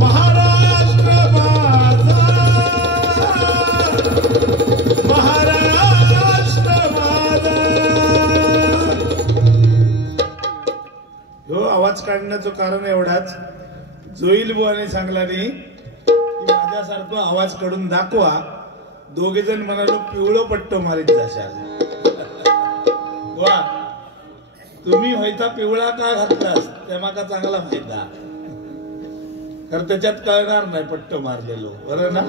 महाराष्ट्र माझा, महाराष्ट्र माझा. हो आवाज काढण्याचं कारण एवढाच, जोईल बुवाने सांगला नाही की माझ्यासारखं आवाज काढून दाखवा. दोघे जण म्हणालो पिवळं पट्ट मारीत जाशाल. वा तुम्ही व्हायचा पिवळा का घातलास त्या माका चांगला फायदा, कारण त्याच्यात कळणार नाही पट्ट मारलेलो, बरं ना.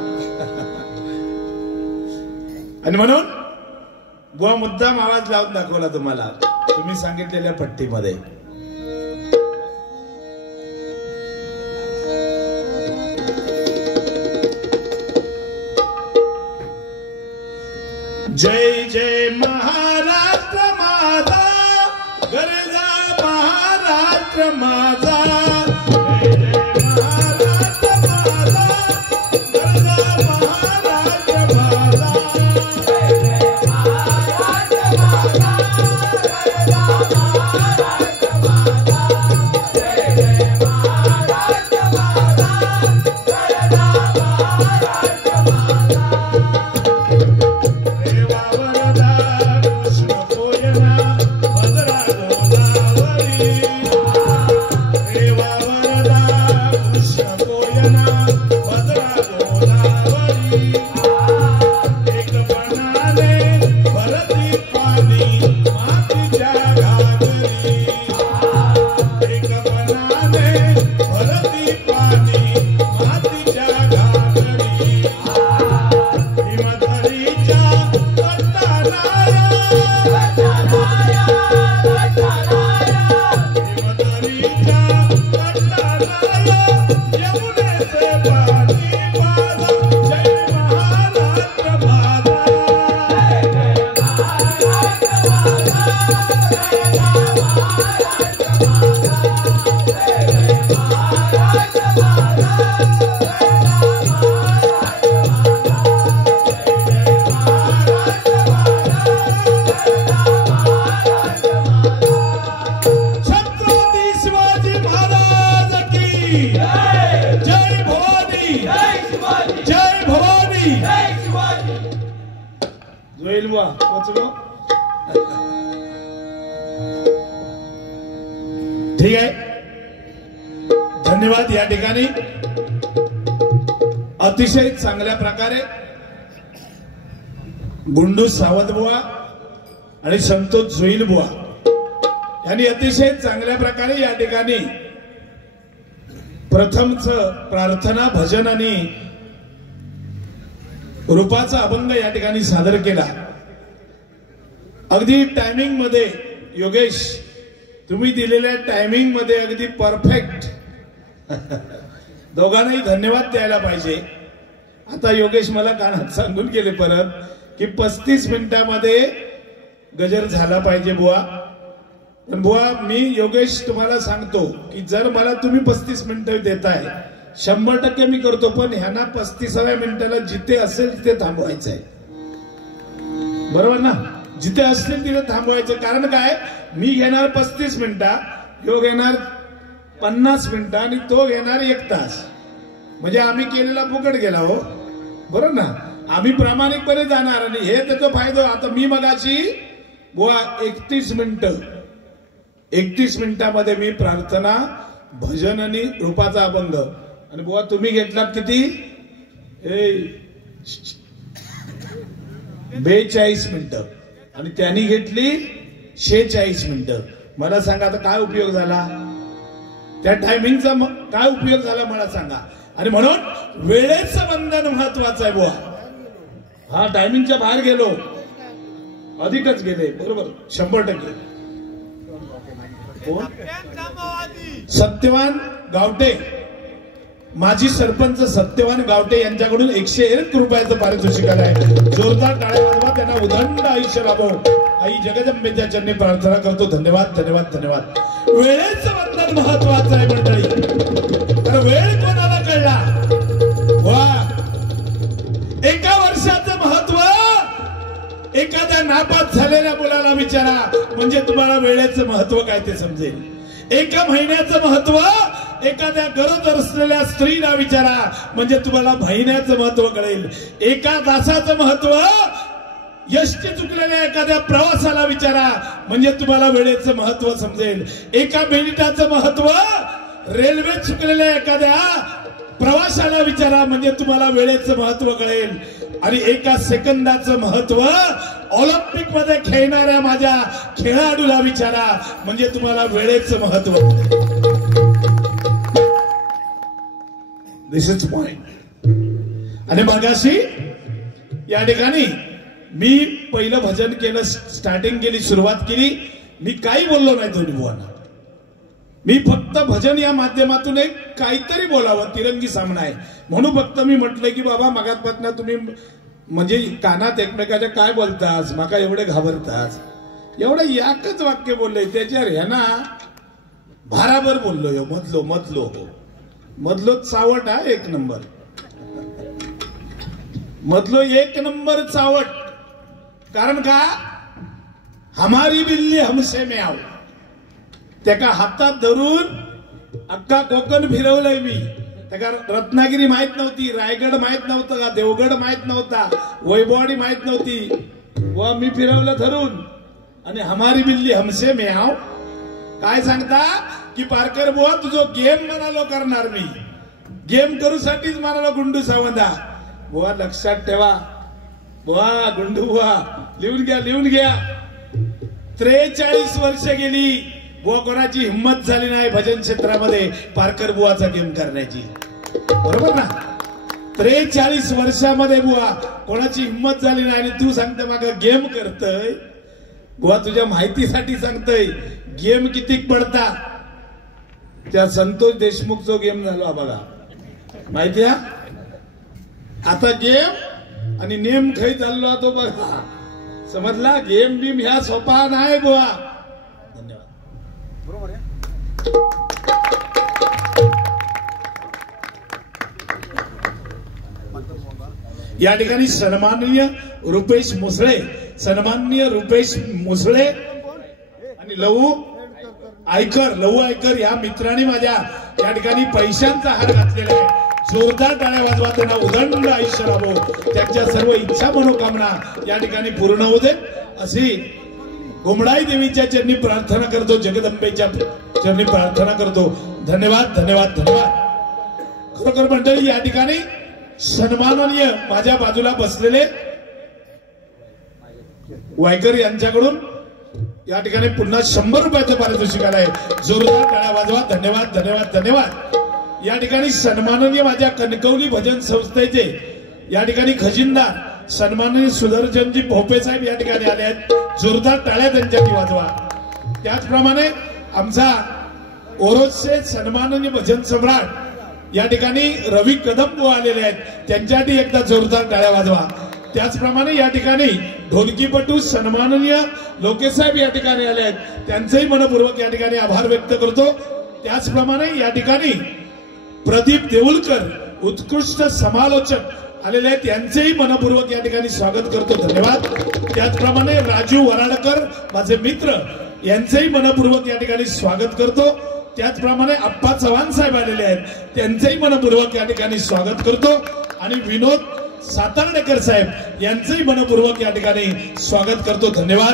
आणि म्हणून बुवा मुद्दाम आवाज लावून दाखवला तुम्हाला तुम्ही सांगितलेल्या पट्टीमध्ये. जय जय महाराष्ट्र माझा, गरजा महाराष्ट्र माझा. जय जय महाराष्ट्र माझा, गरजा महाराष्ट्र माझा. जय जय महाराष्ट्र माझा, गरजा महाराष्ट्र माझा. जय जय महाराष्ट्र माझा, गरजा महाराष्ट्र माझा. ठीक आहे, धन्यवाद. या ठिकाणी अतिशय चांगल्या प्रकारे गुंडू सावंत बुवा आणि संतोष जोईल बुवा यांनी अतिशय चांगल्या प्रकारे या ठिकाणी प्रथमच प्रार्थना भजन आणि रूपाचा अभंग या ठिकाणी सादर केला. अगदी टायमिंग मध्ये योगेश, तुम्ही दिलेल्या टायमिंग मध्ये अगदी परफेक्ट. दोघांनाही धन्यवाद द्यायला पाहिजे. आता योगेश मला कानात सांगून गेले परत की 35 मिनिटांमध्ये गजर झाला पाहिजे बुवा. पण बुवा मी योगेश तुम्हाला सांगतो की जर मला तुम्ही 35 मिनिटं देताय 100% मी करतो, पण ह्यांना 35व्या मिनिटाला जिथे असेल तिथे थांबवायचंय. बरोबर ना? जिथे असतील तिथे थांबवायचं. कारण काय, मी घेणार 35 मिनिटं, ह्यो घेणार 50 मिनिटं आणि तो घेणार 1 तास. म्हणजे आम्ही केलेला फुकट गेला हो, बरोबर ना. आम्ही प्रामाणिकपणे जाणार आणि हे त्याचा फायदा. आता मी मगाशी बुवा 31 मिनिटांमध्ये मी प्रार्थना भजन आणि रूपाचा अभंग, आणि बुवा तुम्ही घेतलात किती? 42 मिनिटं आणि त्यांनी घेतली 46 मिनिटं. मला सांगा आता काय उपयोग झाला त्या टायमिंगचा? काय उपयोग झाला मला सांगा. आणि म्हणून वेळेचं बंधन महत्वाचं आहे बुवा. हा टायमिंगच्या बाहेर गेलो, अधिकच गेले, बरोबर 100%. सत्यवान गावटे, माजी सरपंच सत्यवान गावटे यांच्याकडून 101 रुपयाचं पारितोषिक आहे. जोरदार टाळ्या वाजवा, त्यांना उदंड आयुष्य लाभो आई जगदंबेच्या चरणी प्रार्थना करतो. धन्यवाद धन्यवाद धन्यवाद. वेळेचं बंधन महत्वाचं आहे मंडळी. तर वेळ कोणाला कळला? वा, एका वर्षाचं महत्व एखाद्या नापास झालेल्या मुलाला विचारा, म्हणजे तुम्हाला वेळेचं महत्व काय ते समजेल. एका महिन्याचं महत्व एखाद्या गरोदर असलेल्या स्त्रीला विचारा, म्हणजे तुम्हाला महिन्याचं महत्व कळेल. एका तासाचं महत्व यष्टी चुकलेल्या एखाद्या प्रवासाला विचारा, म्हणजे तुम्हाला वेळेचं महत्व समजेल. एका मिनिटाचं महत्व रेल्वे चुकलेल्या एखाद्या प्रवासाला विचारा, म्हणजे तुम्हाला वेळेचं महत्व कळेल. आणि एका सेकंदाचं महत्व ऑलिम्पिक मध्ये खेळणाऱ्या माझ्या खेळाडूला विचारा, म्हणजे तुम्हाला वेळेचं महत्व. दिस इज पॉइंट. आणि मगाशी या ठिकाणी मी पहिलं भजन केलं, स्टार्टिंग केली, सुरुवात केली. मी काही बोललो नाही दोन्ही बुवांना. मी फक्त भजन या माध्यमातून एक काहीतरी बोलावं, तिरंगी सामना आहे म्हणून फक्त मी म्हटलं की बाबा मगातपासून तुम्ही म्हणजे कानात एकमेकाच्या काय बोलतास, माका एवढे घाबरतास. एवढं एकच वाक्य बोललंय, त्याच्यावर ह्याना भाराभर बोललोय. मधलो मधलो चावट हा एक नंबर. मधलो एक नंबर चावट. कारण का हमारी बिल्ली हमसे में आओ. त्याका हातात धरून अख्खा कोकण फिरवलंय मी. त्याका रत्नागिरी माहित नव्हती, रायगड माहित नव्हतं का, देवगड माहित नव्हता, वैभववाडी माहित नव्हती. व मी फिरवलं धरून. आणि हमारी बिल्ली हमसे में आओ. काय सांगता की पारकर बुवा तुझो गेम म्हणालो करणार मी. गेम करूसाठीच म्हणालो गुंडू सावंता. बुवा लक्षात ठेवा, बुवा गुंडू बुवा लिहून घ्या. 43 वर्ष गेली, बुवा कोणाची हिंमत झाली नाही भजन क्षेत्रामध्ये पारकर बुवाचा गेम करण्याची. बरोबर ना. 43 वर्षामध्ये बुवा कोणाची हिंमत झाली नाही. आणि तू सांगते माग गेम करतय. बुवा तुझ्या माहितीसाठी सांगतय गेम किती पडता. त्या संतोष देशमुख जो गेम झाला बघा, माहिती आहे. आता गेम आणि नेम खाई चाललो तो बघा. समजला. गेम बिम ह्या सोपा नाही बुवा. धन्यवाद. बरोबर आहे. या ठिकाणी सन्माननीय रुपेश मुसळे आणि लहू आयकर या मित्रांनी माझ्या या ठिकाणी पैशांचा हार घातलेला आहे. जोरदार टाळ्या वाजवा. त्यांना उदंड आयुष्य लाभो. त्यांच्या सर्व इच्छा मनोकामना या ठिकाणी पूर्ण होऊ दे अशी गोमडाई देवीच्या चरणी प्रार्थना करतो. जगदंबेच्या चरणी प्रार्थना करतो. धन्यवाद. खरोखर मंडळी या ठिकाणी सन्माननीय माझ्या बाजूला बसलेले वायकर यांच्याकडून या ठिकाणी पुन्हा 100 रुपयाचं पारितोषिक आहे. जोरदार टाळ्या वाजवा. धन्यवाद. या ठिकाणी सन्माननीय माझ्या कणकवली भजन संस्थेचे या ठिकाणी खजिनदार सन्माननीय सुदर्शनजी भोपे साहेब या ठिकाणी आले आहेत. जोरदार टाळ्या त्यांच्यासाठी वाजवा. त्याचप्रमाणे आमचा ओरोसचे सन्माननीय भजन सम्राट या ठिकाणी रवी कदम आलेले आहेत. त्यांच्यासाठी एकदा जोरदार टाळ्या वाजवा. त्याचप्रमाणे या ठिकाणी ढोलकीपटू सन्माननीय लोकेसाहेब या ठिकाणी आले आहेत. त्यांचेही मनपूर्वक या ठिकाणी आभार व्यक्त करतो. त्याचप्रमाणे या ठिकाणी प्रदीप देऊलकर उत्कृष्ट समालोचक आलेले आहेत. त्यांचेही मनपूर्वक या ठिकाणी स्वागत करतो. धन्यवाद. त्याचप्रमाणे राजू वराडकर माझे मित्र यांचेही मनपूर्वक या ठिकाणी स्वागत करतो. त्याचप्रमाणे अप्पा चव्हाण साहेब आलेले आहेत. त्यांचेही मनपूर्वक या ठिकाणी स्वागत करतो. आणि विनोद सातार्डेकर साहेब यांचेही मनपूर्वक या ठिकाणी स्वागत करतो. धन्यवाद.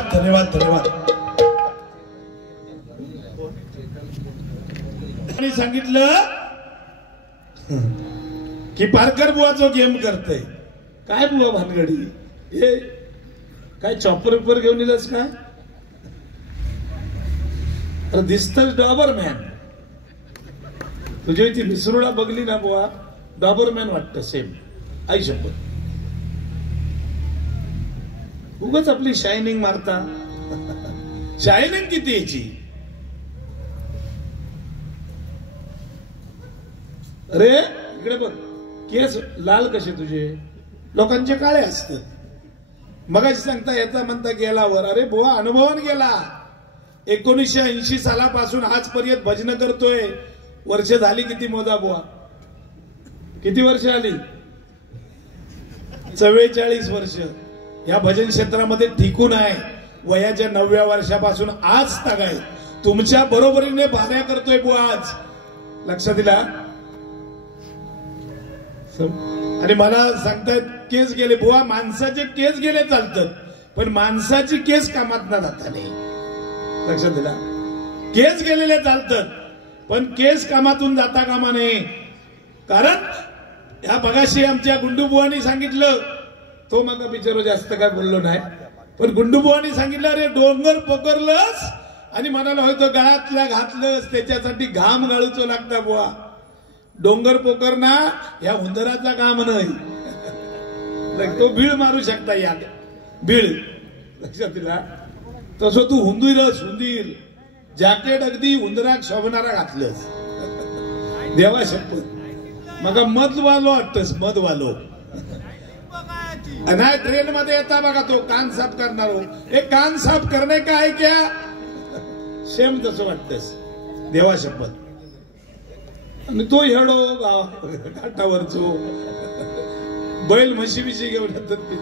सांगितलं की पारकर बुवा जो गेम करतय. काय बुवा भानगडी हे काय चॉपर पेपर घेऊन येलस काय. अरे दिसतच डॉबरमॅन. तुझ्या इथे मिसरूळा बघली ना बुवा डॉबरमॅन वाटतं सेम. आई शपथ. उगाच आपली शायनिंग मारता. शायनिंग किती याची. अरे इकडे बघ केस लाल कसे तुझे. लोकांचे काळे असतात. मगाशी सांगता येता म्हणता गेलावर. अरे बुवा अनुभवान गेला. 1980 सालापासून आजपर्यंत भजन करतोय. वर्ष झाली किती मोजा बुवा. किती वर्ष आली. 44 वर्ष या भजन क्षेत्रामध्ये टिकून आहे. वयाच्या 9व्या वर्षापासून आज तागाय तुमच्या बरोबरीने भाऱ्या करतोय बुवा. आज लक्षात दिला. आणि मला सांगतात केस गेले. बुवा माणसाचे केस गेले चालतात, पण माणसाची केस कामात ना जाता नाही. लक्षात दिला. केस गेलेले चालतात, पण केस कामातून जाता कामा नये. कारण ह्या बघाशी आमच्या गुंडूबुवानी सांगितलं, तो मग बिचारो जास्त काय बोललो नाही, पण गुंडूबुवानी सांगितलं अरे डोंगर पोकरलंस आणि म्हणाला होय तो गळ्यातल्या घातलंस त्याच्यासाठी घाम गाळूचो लागता बुवा. डोंगर पोकरना या उंदराचा काम नाही, तो बीळ मारू शकता यात बीळ. लक्षात दिला. तसं तू हुंदीरच हुंदीर जॅकेट अगदी उंदराक शोभणारा घातलंस. देवा शपथ मग मधवालो वाटतस मधवालो. नाही ट्रेन मध्ये येता बघा तो कान साफ करणार हो. एक कान साफ करणे का आहे क्या सेम तसं वाटतस. देवा शपथ. आणि तो हेडो घाटावरचो बैल म्हशी बिशी घेऊन येतात ते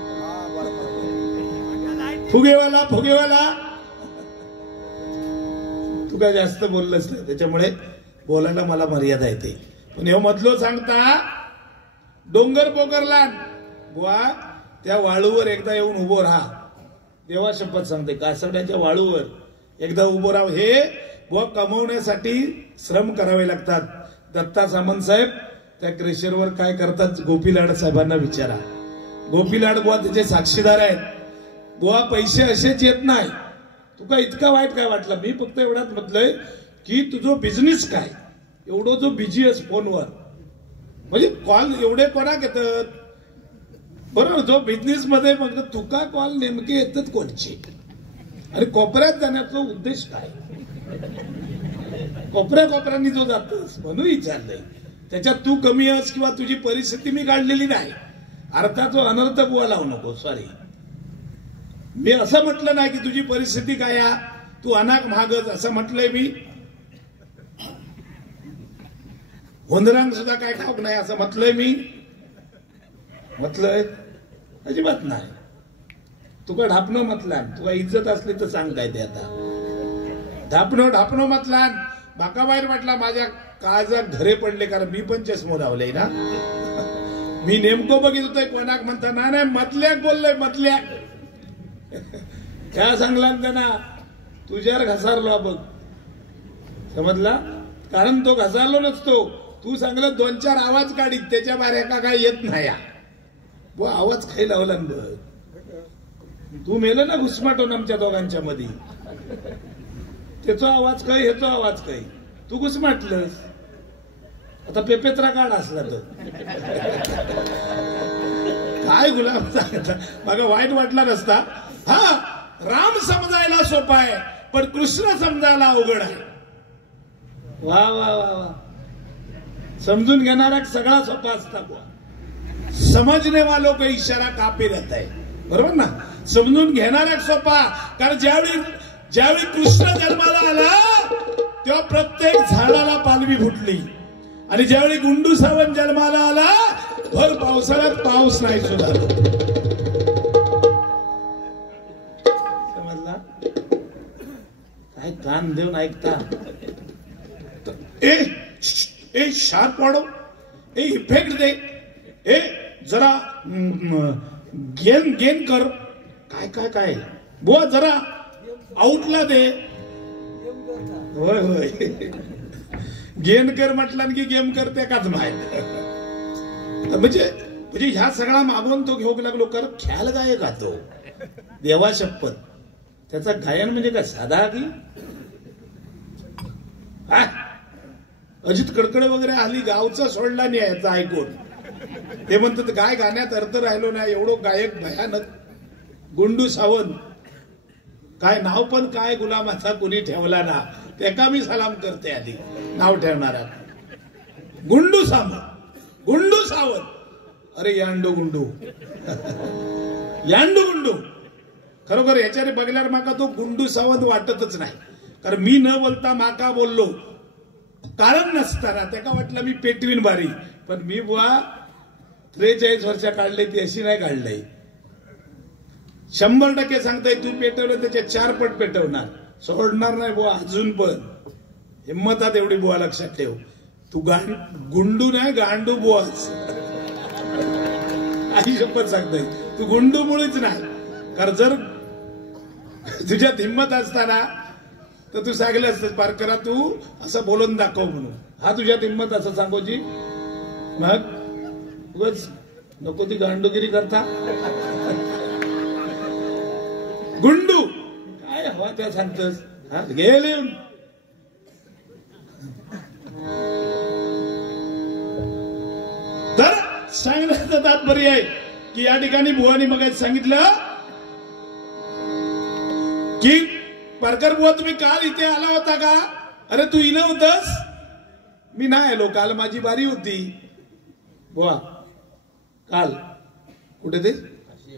फुगेवाला फुगेवाला. तू काय जास्त बोललंच नाही, त्याच्यामुळे बोलायला मला मर्यादा येते. पण हे मधलो सांगता डोंगर पोकरला बुवा त्या वाळूवर एकदा येऊन उभो राहा. देवा शपथ सांगते कासड्याच्या वाळूवर एकदा उभो राहा. हे बुवा कमवण्यासाठी श्रम करावे लागतात. दत्ता सामंत साहेब त्या क्रेशरवर काय करतात गोपीलाड साहेबांना विचारा. गोपीलाड बुवा त्याचे साक्षीदार आहेत. बुवा पैसे असेच येत नाही. तुका इतका वाईट काय वाटलं. मी फक्त एवढ्यात म्हटलंय की तुझो बिझनेस काय एवढं जो बिझी आहेस फोनवर, म्हणजे कॉल एवढे कोणाक येतात बरोबर. जो बिझनेस मध्ये मग तुका कॉल नेमके येतात कोणचे आणि कोपऱ्यात जाण्याचा उद्देश काय. कोपऱ्यानी जो जातोस म्हणून विचारलंय. त्याच्यात तू कमी आहेस किंवा तुझी परिस्थिती मी काढलेली नाही. अर्थाचा अनर्थ बुवा लावू नको. सॉरी मी असं म्हटलं नाही की तुझी परिस्थिती काय तू अनाक महागच असं म्हटलंय मी. होंदरांग सुद्धा काय खाऊक नाही असं म्हटलंय मी. म्हटलंय अजिबात नाही. तुका ढापणं म्हटलान. तुला इज्जत असली तर सांग काय ते. आता ढापणं म्हटलान बाका बाहेर म्हटला माझ्या काळजात घरे पडले. कारण मी पण चष्मो लावले ना. मी नेमकं बघित होतोय कोणाक म्हणता नाही मतल्याक बोललोय मतल्याक. काय सांगला त्यांना तुझ्यावर घसारलो बघ समजला. कारण तो घसारलो नसतो. तू सांगलं 2-4 आवाज काढीत त्याच्या बाहेर का काय येत नाही. वो आवाज खाई लावला बघ. तू मेलं ना घुसमाटून आमच्या दोघांच्या मध्ये. त्याचा आवाज काय ह्याचा आवाज काय तू घुसमाटलंस. आता पेपेत्रा काढ असला तर काय गुलाब सांगितला बघा वाईट वाटला नसता. हा राम समजायला सोपा आहे पण कृष्ण समजायला अवघड आहे. वा वा वा वा. समजून घेणारा सगळा सोपा असता. समजने वालों को इशारा काफी रहता है. बरोबर ना. समजून घेणारा सोपा. कारण ज्यावेळी कृष्ण जन्माला आला तेव्हा प्रत्येक झाडाला पालवी फुटली. आणि ज्यावेळी गुंडू सावंत जन्माला आला भर पावसाळ्यात पाऊस नाही सुद्धा. समजला. काय कान देऊन ऐकता. ए शार्प वाढव. इफेक्ट दे. जरा गेन कर. काय काय काय बुवा जरा आउटला दे. होय होय गेन कर म्हटलं की गेम करते काच माहित. म्हणजे ह्या सगळा मागून तो घेऊ लागलो. कर ख्याल गायक गातो. देवा शपथ. त्याचं गायन म्हणजे काय साधा की अजित कडकडे वगैरे आली गावचा सोडला नाही याचा ऐकून. ते म्हणतात काय गाण्यात अर्थ राहिलो नाही. एवढं गायक भयानक. गुंडू सावंत काय नाव पण काय गुलामाचा कुणी ठेवला ना त्याका मी सलाम करते. आधी नाव ठेवणारा गुंडू सावंत. अरे यांडो गुंडू गुंडू. खरोखर याच्याने बघल्यावर माका तो गुंडू सावंत वाटतच नाही. कारण मी न बोलता माका बोललो कारण नसताना त्याका वाटलं मी पेटवीन बारी. पण मी बुवा 43 वर्ष काढले ती अशी नाही काढलंय. 100% सांगताय तू पेटवलं त्याच्या 4 पट पेटवणार. सोडणार नाही बुवा अजून पण. हिम्मतात एवढी बुवा लक्षात ठेव. तू गुंडू नाही गांडू बुवाच. आई शपथ सांगताय तू गुंडू मुळीच नाही. कारण जर तुझ्यात हिंमत असताना तर तू सांगले असत पारकरा तू असं बोलून दाखव म्हणून. हा तुझ्यात हिंमत असं सांगोजी. मग उगाच नको ती गांडूगिरी करता. गुंडू काय हवा त्या सांगतस. गेले तर सांगण्याचं तात्पर्य आहे की या ठिकाणी बुवानी मग सांगितलं की पारकर बुवा तुम्ही काल इथे आला होता का. अरे तू इलं होतस. मी नाही आलो काल माझी बारी होती. बुवा काल कुठे ते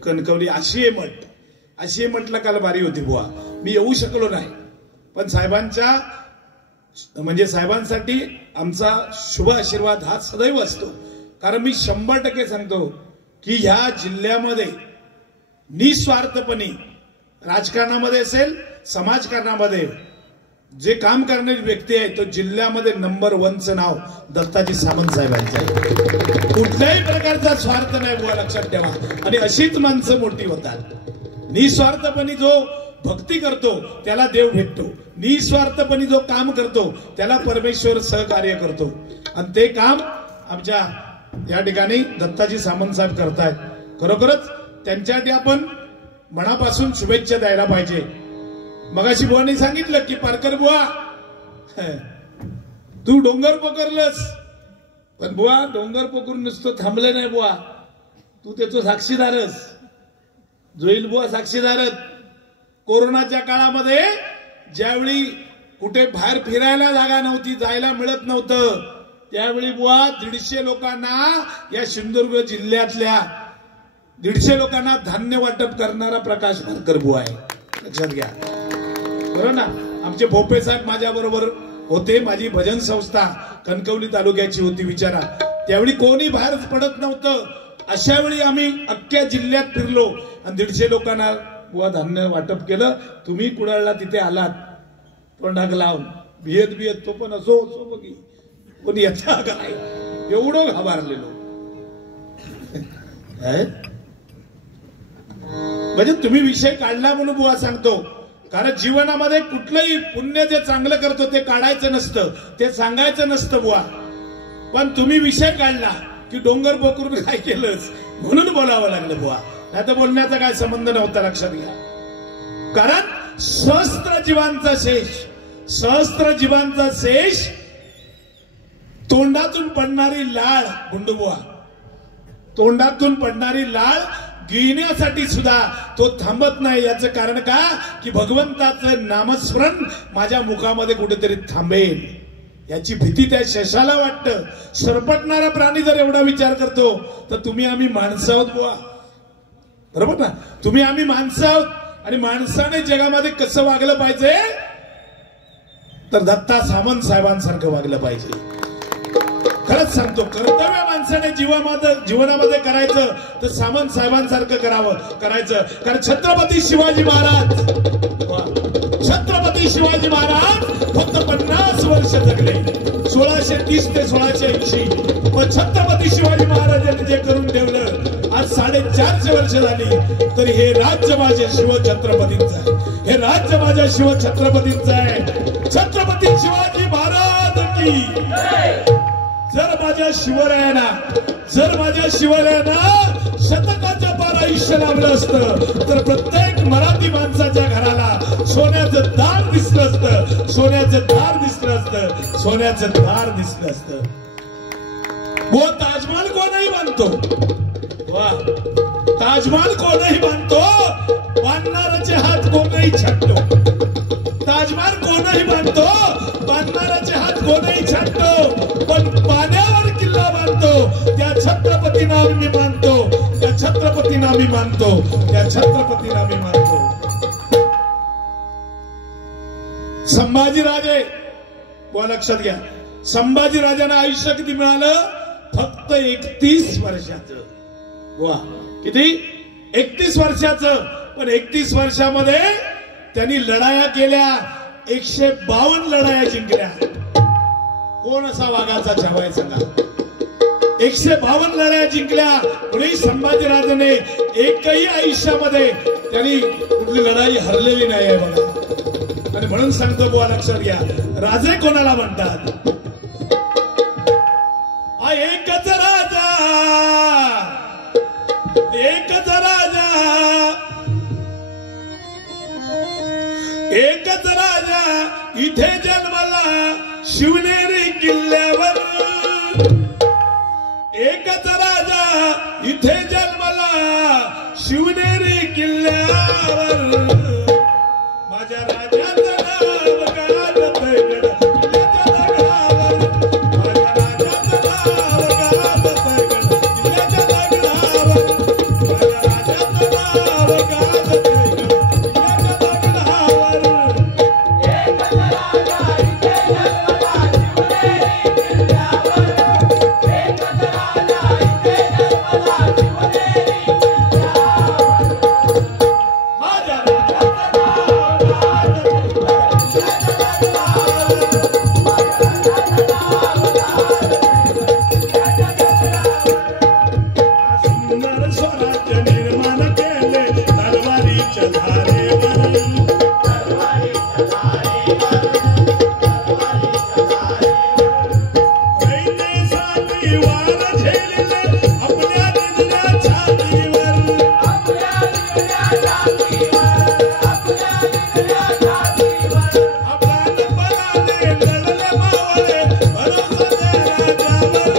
कणकवली आशिये मठला काल बारी होती बुवा. मी येऊ शकलो नाही. पण साहेबांच्या म्हणजे साहेबांसाठी आमचा शुभ आशीर्वाद हा सदैव असतो. कारण मी 100% सांगतो की ह्या जिल्ह्यामध्ये निस्वार्थपणे राजकारणामध्ये असेल समाजकारणामध्ये जे काम करणारी व्यक्ती आहे तो जिल्ह्यामध्ये नंबर 1चं नाव दत्ताजी सामंत साहेबांचं आहे. कुठल्याही प्रकारचा स्वार्थ नाही बुवा लक्षात ठेवा. आणि अशीच माणसं मोठी होतात. निस्वार्थपणे जो भक्ती करतो त्याला देव भेटतो. निस्वार्थपणे जो काम करतो त्याला परमेश्वर सहकार्य करतो. आणि ते काम आमच्या या ठिकाणी दत्ताजी सामंत साहेब करतायत. खरोखरच त्यांच्यासाठी आपण मनापासून शुभेच्छा द्यायला पाहिजे. मगाशी बुवानी सांगितलं की पारकर बुवा तू डोंगर पकडलंस. पण बुवा डोंगर पकडून नुसतं थांबले नाही बुवा. तू त्याचं साक्षीदारच. जोईल बुवा साक्षीदारच. कोरोनाच्या काळामध्ये ज्यावेळी कुठे बाहेर फिरायला जागा नव्हती जायला मिळत नव्हतं त्यावेळी बुवा 150 लोकांना या सिंधुदुर्ग जिल्ह्यातल्या 150 लोकांना धान्य वाटप करणारा प्रकाश पारकर बुवा आहे. लक्षात घ्या. बरोबर ना. आमचे भोपे साहेब माझ्या बरोबर होते. माझी भजन संस्था कणकवली तालुक्याची होती विचारा. त्यावेळी कोणी बाहेर पडत नव्हतं. अशा वेळी आम्ही अख्ख्या जिल्ह्यात फिरलो आणि 150 लोकांना बुवा धान्य वाटप केलं. तुम्ही कुडाळला तिथे आलात तोंडाक लावून भियत तो पण असो बघी पण याचा काय एवढं घाबरलेलो. म्हणजे तुम्ही विषय काढला म्हणून बुवा सांगतो. कारण जीवनामध्ये कुठलंही पुण्य जे चांगलं करतो ते काढायचं नसतं ते सांगायचं नसतं बुवा. पण तुम्ही विषय काढला की डोंगर पोकरून काय केलंच म्हणून बोलावं लागलं बुवा. नाही तर बोलण्याचा काय संबंध नव्हता. लक्षात घ्या. कारण सहस्त्र जीवांचा शेष तोंडातून पडणारी लाळ गुंडुबुवा तोंडातून पडणारी लाळ गिळण्यासाठी सुद्धा तो थांबत नाही. याचं कारण का की भगवंताचं नामस्मरण माझ्या मुखामध्ये कुठेतरी थांबेल याची भीती त्या शेषाला वाटतं. सरपटणारा प्राणी जर एवढा विचार करतो तर तुम्ही आम्ही माणसं आहोत बुवा. बरोबर ना. तुम्ही आम्ही माणसं आहोत. आणि माणसाने जगामध्ये कसं वागलं पाहिजे तर दत्ता सामंत साहेबांसारखं वागलं पाहिजे. खरंच सांगतो कर्तव्य माणसाने जीवनामध्ये करायचं तर सामंत साहेबांसारखं करायचं. कारण छत्रपती शिवाजी महाराज फक्त 50 वर्ष जगले 1630 ते 1680. पण छत्रपती शिवाजी महाराजांनी जे करून ठेवलं आज 450 वर्ष झाली. तर हे राज्य माझ्या शिवछत्रपतींचं आहे. हे राज्य माझ्या शिवछत्रपतींचं आहे. छत्रपती शिवाजी महाराज की. जर माझ्या शिवरायांना शतकाच्या पार आयुष्य लाभलं असतं तर प्रत्येक मराठी माणसाच्या घराला सोन्याचं दार दिसलं असतं. वो ताजमहल कोणही बांधतो. ताजमहल कोणही बांधतो. बांधणाराचे हात कोणही छाटतो. ताजमहल कोणही बांधतो. बांधणाराचे हात कोणही छाटतो. पण पाण्यावर किल्ला बांधतो त्या छत्रपतींना मी मानतो. संभाजीराजे व लक्षात घ्या. संभाजीराजांना आयुष्य किती मिळालं फक्त 31 वर्षाचं. वा किती 31 वर्षाचं. पण 31 वर्षामध्ये त्यांनी लढाया केल्या 152 लढाया जिंकल्या. कोण असा वाघाचा छावा आहे सांगा? 152 लढाया जिंकल्या तरी संभाजीराजाने एकही आयुष्यामध्ये त्यांनी कुठली लढाई हरलेली नाही आहे बघा. आणि म्हणून सांगतो बुवा लक्षात घ्या, राजे कोणाला म्हणतात? एकच राजा, एकच राजा, एकच राजा इथे जन्मला शिवनेरी किल्ल्यावर. एकच राजा इथे जन्मला शिवनेरी किल्ल्यावर. माझ्या राजाचं नाव गाजतंय किल्ल्याच्या दगडावर. माझ्या राजाचं नाव गाजतंय किल्ल्याच्या दगडावर. माझ्या राजाचं नाव गाजतंय किल्ल्याच्या दगडावर. एकच राजा इथे जन्मला शिवनेरी किल्ल्यावर. एकच राजा इथे जन्मला शिवनेरी किल्ल्यावर. माझ्या राजाचं नाव गाजतंय किल्ल्याच्या दगडावर. माझ्या राजाचं नाव गाजतंय किल्ल्याच्या दगडावर. सुंदर स्वराज्य निर्माण केले तलवारीच्या धारेवर. तलवारीच्या धारेवर. तलवारीच्या धारेवर. रयतेसाठी वार झेलले आपल्या निजल्या छातीवर. आपल्या निजल्या छातीवर. आपल्या निजल्या छातीवर. प्राणपणाने लढले मावळे भरोसा त्या राजावर.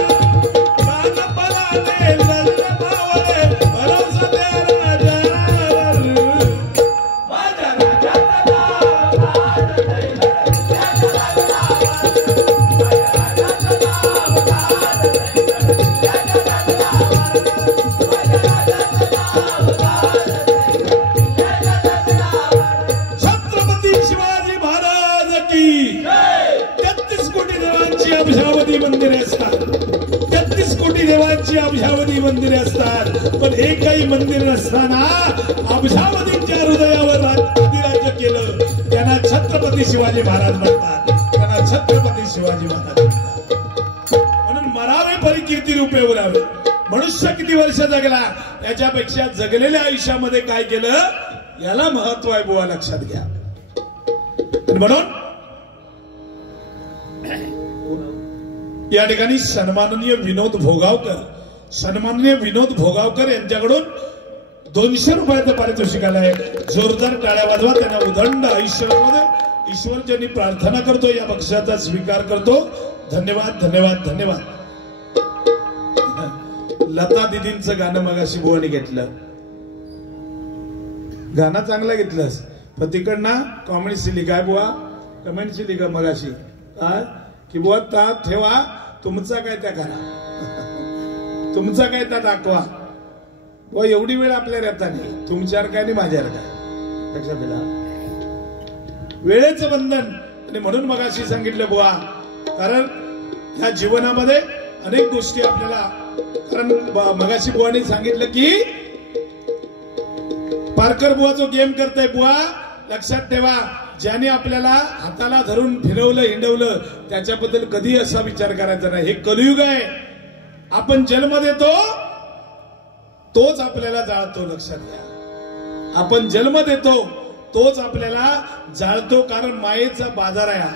प्राणपणाने लढले मावळे भरोसा त्या राजावर. माझ्या राजाचं नाव गाजतंय किल्ल्याच्या दगडावर. माझ्या राजाचं नाव गाजतंय किल्ल्याच्या दगडावर. माझ्या राजाचं नाव गाजतंय किल्ल्याच्या दगडावर. छत्रपती शिवाजी महाराज की 33 कोटी देवांची अब्जावधी मंदिरे असतात. 33 कोटी देवांची अब्जावधी मंदिरे असतात, पण एकही मंदिर नसताना अब्जावधींच्या हृदयावर अधिराज्य केलं. त्यांना छत्रपती शिवाजी महाराज म्हणतात. त्यांना छत्रपती शिवाजी महाराज म्हणतात. म्हणून मरावे परिकीर्ती रूपे उरावे. मनुष्य किती वर्ष जगला याच्यापेक्षा जगलेल्या आयुष्यामध्ये काय केलं याला महत्व आहे बुवा, लक्षात घ्या. आणि म्हणून या ठिकाणी सन्माननीय विनोद भोगावकर यांच्याकडून 200 रुपयाचं पारितोषिक आलंय. जोरदार टाळ्या वाजवा. त्यांना उदंड आयुष्यामध्ये ईश्वरचरणी प्रार्थना करतो, या बक्षाचा स्वीकार करतो. धन्यवाद धन्यवाद धन्यवाद. लता दिदींचं गाणं मगाशी बुवानी घेतलं. गाणं चांगलं घेतलंस, पण तिकडनं कॉमेंटशी लिखा बुवा, कमेंटशी लिखा मगाशी काय की बुवा ता ठेवा, तुमचा काय त्या करा, तुमचा काय त्या दाखवा. बुवा एवढी वेळ आपल्या रेता नाही, तुमच्यावर काय आणि माझ्यावर काय. लक्षात दिला वेळेचं बंधन. आणि म्हणून मगाशी सांगितलं बुवा, कारण ह्या जीवनामध्ये अनेक गोष्टी आपल्याला, कारण मगाशी बुवाने सांगितलं की पारकर बुवा जो गेम करतोय बुवा, लक्षात ठेवा, ज्याने आपल्याला हाताला धरून फिरवलं हिंडवलं त्याच्याबद्दल कधी असा विचार करायचा नाही. हे कलियुग आहे. आपण जन्म देतो तोच आपल्याला जाळतो. लक्षात घ्या, आपण जन्म देतो तोच आपल्याला जाळतो, कारण मायेचा बाजार आहे,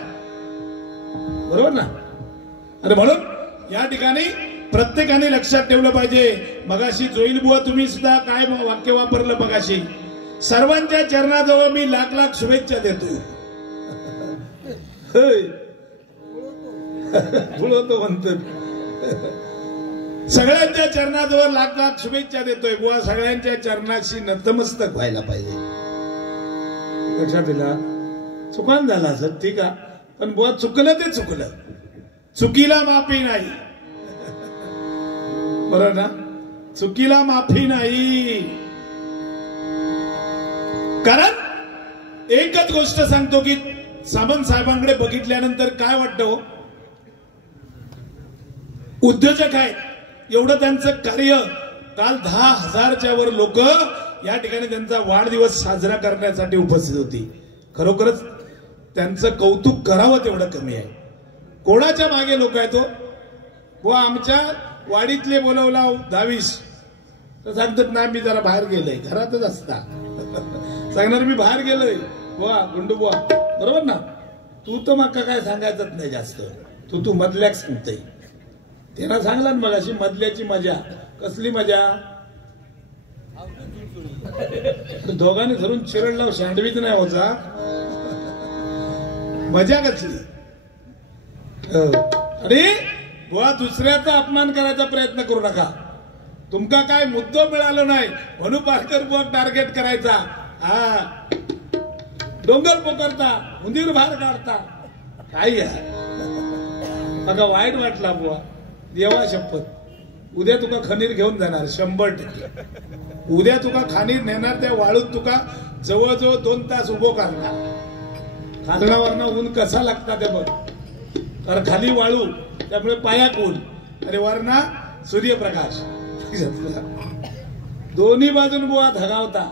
बरोबर ना. आणि म्हणून या ठिकाणी प्रत्येकाने लक्षात ठेवलं पाहिजे. मगाशी जोईल बुवा तुम्ही सुद्धा काय वाक्य वापरलं मगाशी, सर्वांच्या चरणाजवळ मी लाख लाख शुभेच्छा देतो. बोलवतो म्हणतो, सगळ्यांच्या चरणाजवळ लाख लाख शुभेच्छा देतोय बुवा. सगळ्यांच्या चरणाशी नतमस्तक व्हायला पाहिजे. लक्षात दिला. चुकान झाला सर ठीक आहे, पण बुवा चुकलं ते चुकलं, चुकीला माफी नाही. बरोबर ना, चुकीला माफी नाही. कारण एकच गोष्ट सांगतो की सामंत साहेबांकडे बघितल्यानंतर काय वाटतं, उद्योजक आहेत, एवढं त्यांचं कार्य. काल 10,000च्या वर लोक या ठिकाणी त्यांचा वाढदिवस साजरा करण्यासाठी उपस्थित होती. खरोखरच त्यांचं कौतुक करावं तेवढं कमी आहे. कोणाच्या मागे लोक आहेत तो बुवा आमच्या वाडीतले बोलवला 10-20 तर सांगतात नाही मी जरा बाहेर गेलोय घरातच असता सांगणार मी बाहेर गेलोय बुवा गुंडू बुवा बरोबर ना तू तर मग काय सांगायचंच नाही जास्त तू मधल्याक सांगतय त्यांना सांगला ना मग अशी मधल्याची मजा कसली मजा दोघांनी धरून चिरड लाव शांडवीच नाही होता मजा कसली अरे बुवा दुसऱ्याचा अपमान करायचा प्रयत्न करू नका तुमका काय मुद्दा मिळाला नाही म्हणून पारकर बुवा टार्गेट करायचा हा डोंगर पोकरता उंदीर बाहेर काढता काय बघा वाईट वाटला बुवा देवा शपथ उद्या तुका खनीर घेऊन जाणार 100% उद्या तुका खनीर नेणार त्या वाळूत तुका जवळजवळ 2 तास उभो करणार खालनावरनं ऊन कसा लागता ते बघ तर खाली वाळू त्यामुळे पायाक ऊन आणि वरना सूर्यप्रकाश दोन्ही बाजून बुवा धगावता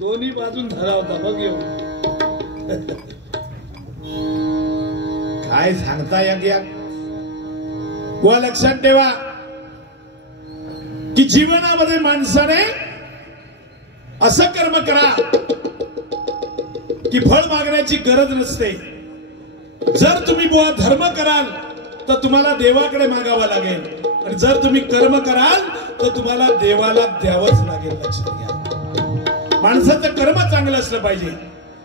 दोन्ही बाजून धगावता बघ येऊ काय सांगता या बुवा लक्षात ठेवा की जीवनामध्ये माणसाने असं कर्म करा की फळ मागण्याची गरज नसते जर तुम्ही बुवा धर्म कराल तर तुम्हाला देवाकडे मागावं लागेल आणि जर तुम्ही कर्म कराल तर तुम्हाला देवाला द्यावंच लागेल लक्षात घ्या माणसाचं कर्म चांगलं असलं पाहिजे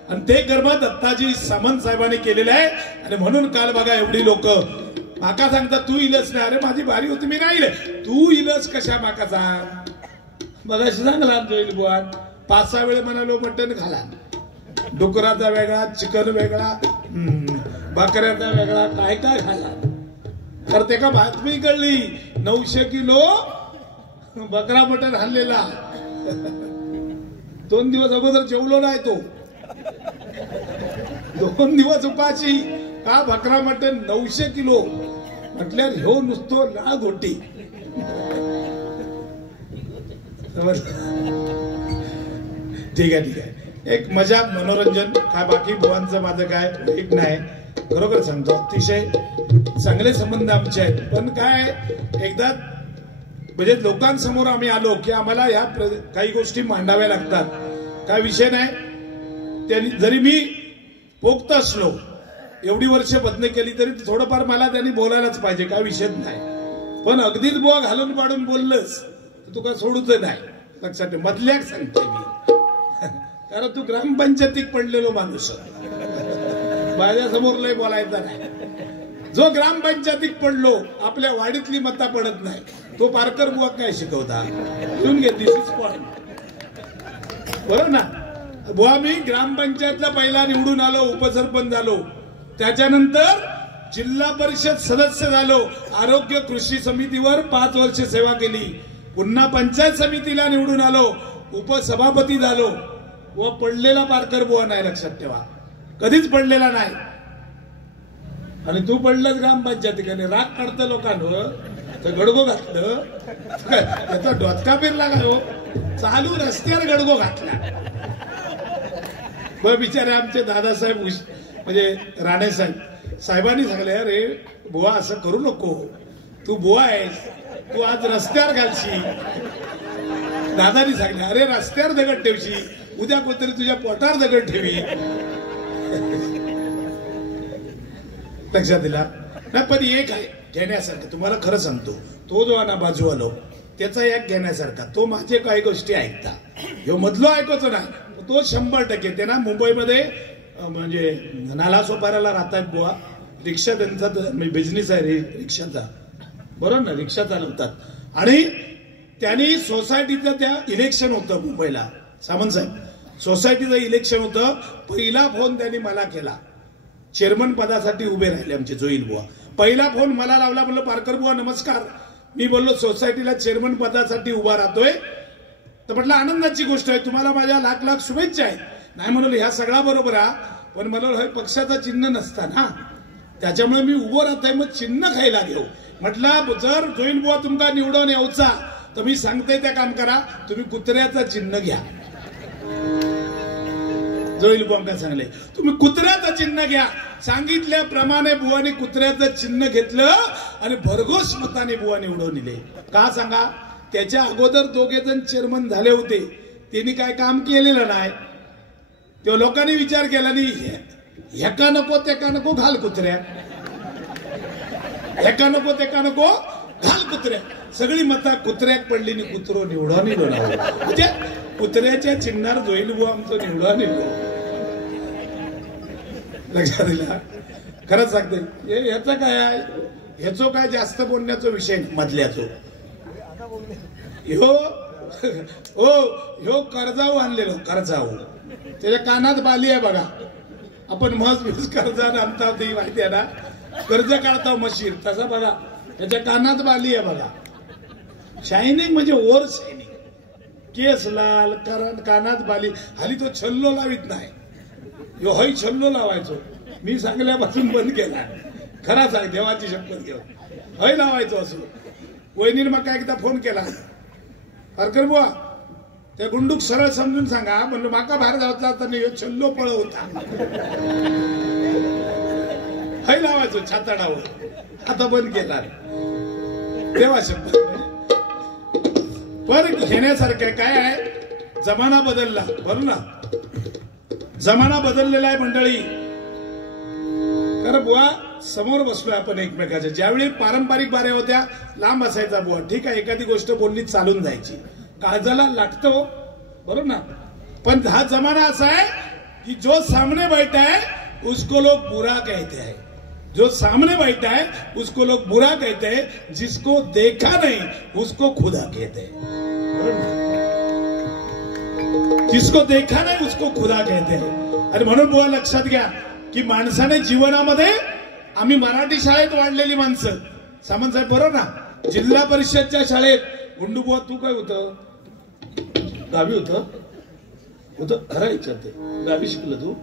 आणि ते कर्म दत्ताजी सामंत साहेबांनी केलेलं आहे आणि म्हणून काल बघा एवढी लोक माका सांगतात तू इलस नाही अरे माझी बारी होती मी नाही तू इलस कशा माका सांग बघा सांगला जोईल बुवा 5-6 वेळ म्हणालो मटण खाला डुकराचा वेगळा चिकन वेगळा बकऱ्याचा वेगळा काय काय खाला तर ते का बातमी कळली 900 किलो बकरा मटण खाल्लेला 2 दिवस अगोदर जेवलो नाही तो 2 दिवस उपाशी का बकरा मटण 900 किलो म्हटल्यावर ह्यो नुसतो लाळ घोटी ठीक आहे एक मजा मनोरंजन काय बाकी बुवांचं माझं काय एक नाही खरोखर सांगतो अतिशय चांगले संबंध आमचे आहेत पण काय एकदा म्हणजे लोकांसमोर आम्ही आलो की आम्हाला ह्या काही गोष्टी मांडाव्या लागतात काय विषय नाही त्यांनी जरी मी पोक्त असलो एवढी वर्ष बदली केली तरी थोडंफार मला त्यांनी बोलायलाच पाहिजे काय विषय नाही पण अगदीच बुवा घालून पाडून बोललंस तर तुका सोडूच नाही लक्षात ठेव मधल्याक सांगते मी कारण तू ग्रामपंचायतीत पडलेलो माणूस माझ्या समोर लय बोलायचा नाही जो ग्रामपंचायतीत पडलो आपल्या वाडीतली मता पडत नाही तो पारकर बुवा काय शिकवता घेऊन घे दिस इज पॉइंट बरोबर ना बुवा मी ग्रामपंचायतला पहिला निवडून आलो उपसरपंच झालो त्याच्यानंतर जिल्हा परिषद सदस्य झालो आरोग्य कृषी समितीवर 5 वर्ष सेवा केली पुन्हा पंचायत समितीला निवडून आलो उपसभापती झालो व पडलेला पारकर बुवा नाही लक्षात ठेवा कधीच पडलेला नाही आणि तू पडलंच ग्रामपंचायतीकडे राग काढतं लोकांवर तर गडगो घातलं त्याचा डोचका फिरला का हो चालू रस्त्यावर गडगो घातला बिचारे आमचे दादासाहेब म्हणजे राणे साहेबांनी सांगले अरे बुवा असं करू नको तू बुवा आहेस तू आज रस्त्यावर घालशी दादानी सांगले अरे रस्त्यावर दगड ठेवशी उद्या कोणतरी तुझ्या पोटावर दगड ठेवी लक्षात दिला ना पण एक आहे घेण्यासारखं तुम्हाला खरं सांगतो तो जो ना बाजू आलो त्याचा एक घेण्यासारखा तो माझे काही गोष्टी ऐकता ह्यो मधलो ऐकतो नाही तो 100% त्यांना मुंबईमध्ये म्हणजे नालासोपाऱ्याला राहतात बुवा रिक्षा त्यांचा बिझनेस आहे रिक्षाचा बरोबर ना रिक्षा चालवतात आणि त्यांनी सोसायटीचं त्या इलेक्शन होतं मुंबईला सामंत साहेब सोसायटीचं इलेक्शन होतं पहिला फोन त्यांनी मला केला चेअरमन पदासाठी उभे राहिले आमचे जोईल बुवा पहिला फोन मला लावला म्हणलं पारकर बुवा नमस्कार मी बोललो सोसायटीला चेअरमन पदासाठी उभा राहतोय तर म्हटलं आनंदाची गोष्ट आहे तुम्हाला माझ्या लाख शुभेच्छा आहेत नाही म्हणलं ह्या सगळा बरोबर आहे पण मला हे पक्षाचा चिन्ह नसता ना त्याच्यामुळे मी उभं राहतोय मग चिन्ह खायला घेऊ म्हटलं जर जोईल बुवा तुमका निवडून यावचा तर मी सांगते त्या काम करा तुम्ही कुत्र्याचा चिन्ह घ्या जोईल बुवा काय सांगले तुम्ही कुत्र्याचं चिन्ह घ्या सांगितल्याप्रमाणे बुवाने कुत्र्याचं चिन्ह घेतलं आणि भरघोस मताने बुवा निवडून दिले. का सांगा? त्याच्या अगोदर दोघे जण चेअरमन झाले होते, त्यांनी काय काम केलेलं नाही. तेव्हा लोकांनी विचार केला नाही, ह्याका नको त्याका नको घाल कुत्र्या, ह्याका नको त्याका नको घाल कुत्र्या. सगळी मता कुत्र्याक पडली आणि कुत्रो निवडून निघून म्हणजे कुत्र्याच्या चिन्हार जोईल बुवा आमचं निवडून निघलो. लक्षात दिला? खरंच सांगते, ह्याचं काय आहे, ह्याचो काय जास्त बोलण्याचा विषय मधल्याचो ह्यो कर्जाऊ आणलेलो, कर्जाऊ त्याच्या कानात बाली आहे बघा. आपण म्हस बीस कर्जा आणता ती माहिती आहे ना, कर्ज काढता मशीर तसा बघा, त्याच्या कानात बाली आहे बघा. शायनिंग म्हणजे ओर शायनिंग, केस लाल, कानात बाली. हल्ली तो छल्लो लावित नाही, यो हय छल्लो लावायचो. मी सांगल्यापासून बंद केला. खरा सांग, देवाची शपथ घेऊन हय लावायचो असो. वहिनीने मग काय एकदा फोन केला, हरकर बुवा त्या गुंडूक सरळ समजून सांगा म्हणलं, माका बाहेर जायचा तर यो छल्लो पळ होता. हय लावायचो छाताडावर, आता बंद केला. देवा शपथ. पर घेण्यासारखं काय आहे, जमाना बदलला. बरोबर ना, जमाना बदललेला आहे मंडळी. कारण बुवा समोर बसलोय आपण एकमेकाच्या. ज्यावेळी पारंपरिक बाऱ्या होत्या लांब असायचा बुवा, ठीक आहे, एखादी गोष्ट बोलली चालून जायची, काळजाला लागतो, बरोबर ना. पण हा जमाना असा आहे की जो सामने बैठा है उसको लोग बुरा कहते हैं, जो सामने बैठा है उसको लोग बुरा कहते हैं, जिसको देखा नहीं उसको खुदा कहते हैं. जिसको देखा नाही उसको खुदा कहते हैं. आणि म्हणून बुवा लक्षात घ्या की माणसाने जीवनामध्ये, आम्ही मराठी शाळेत वाढलेली माणसं, सामंत साहेब बरोबर ना, जिल्हा परिषदच्या शाळेत. गुंडू बुवा तू काय होतं, गावी होतं खरं विचारते, गावी शिकलं तू?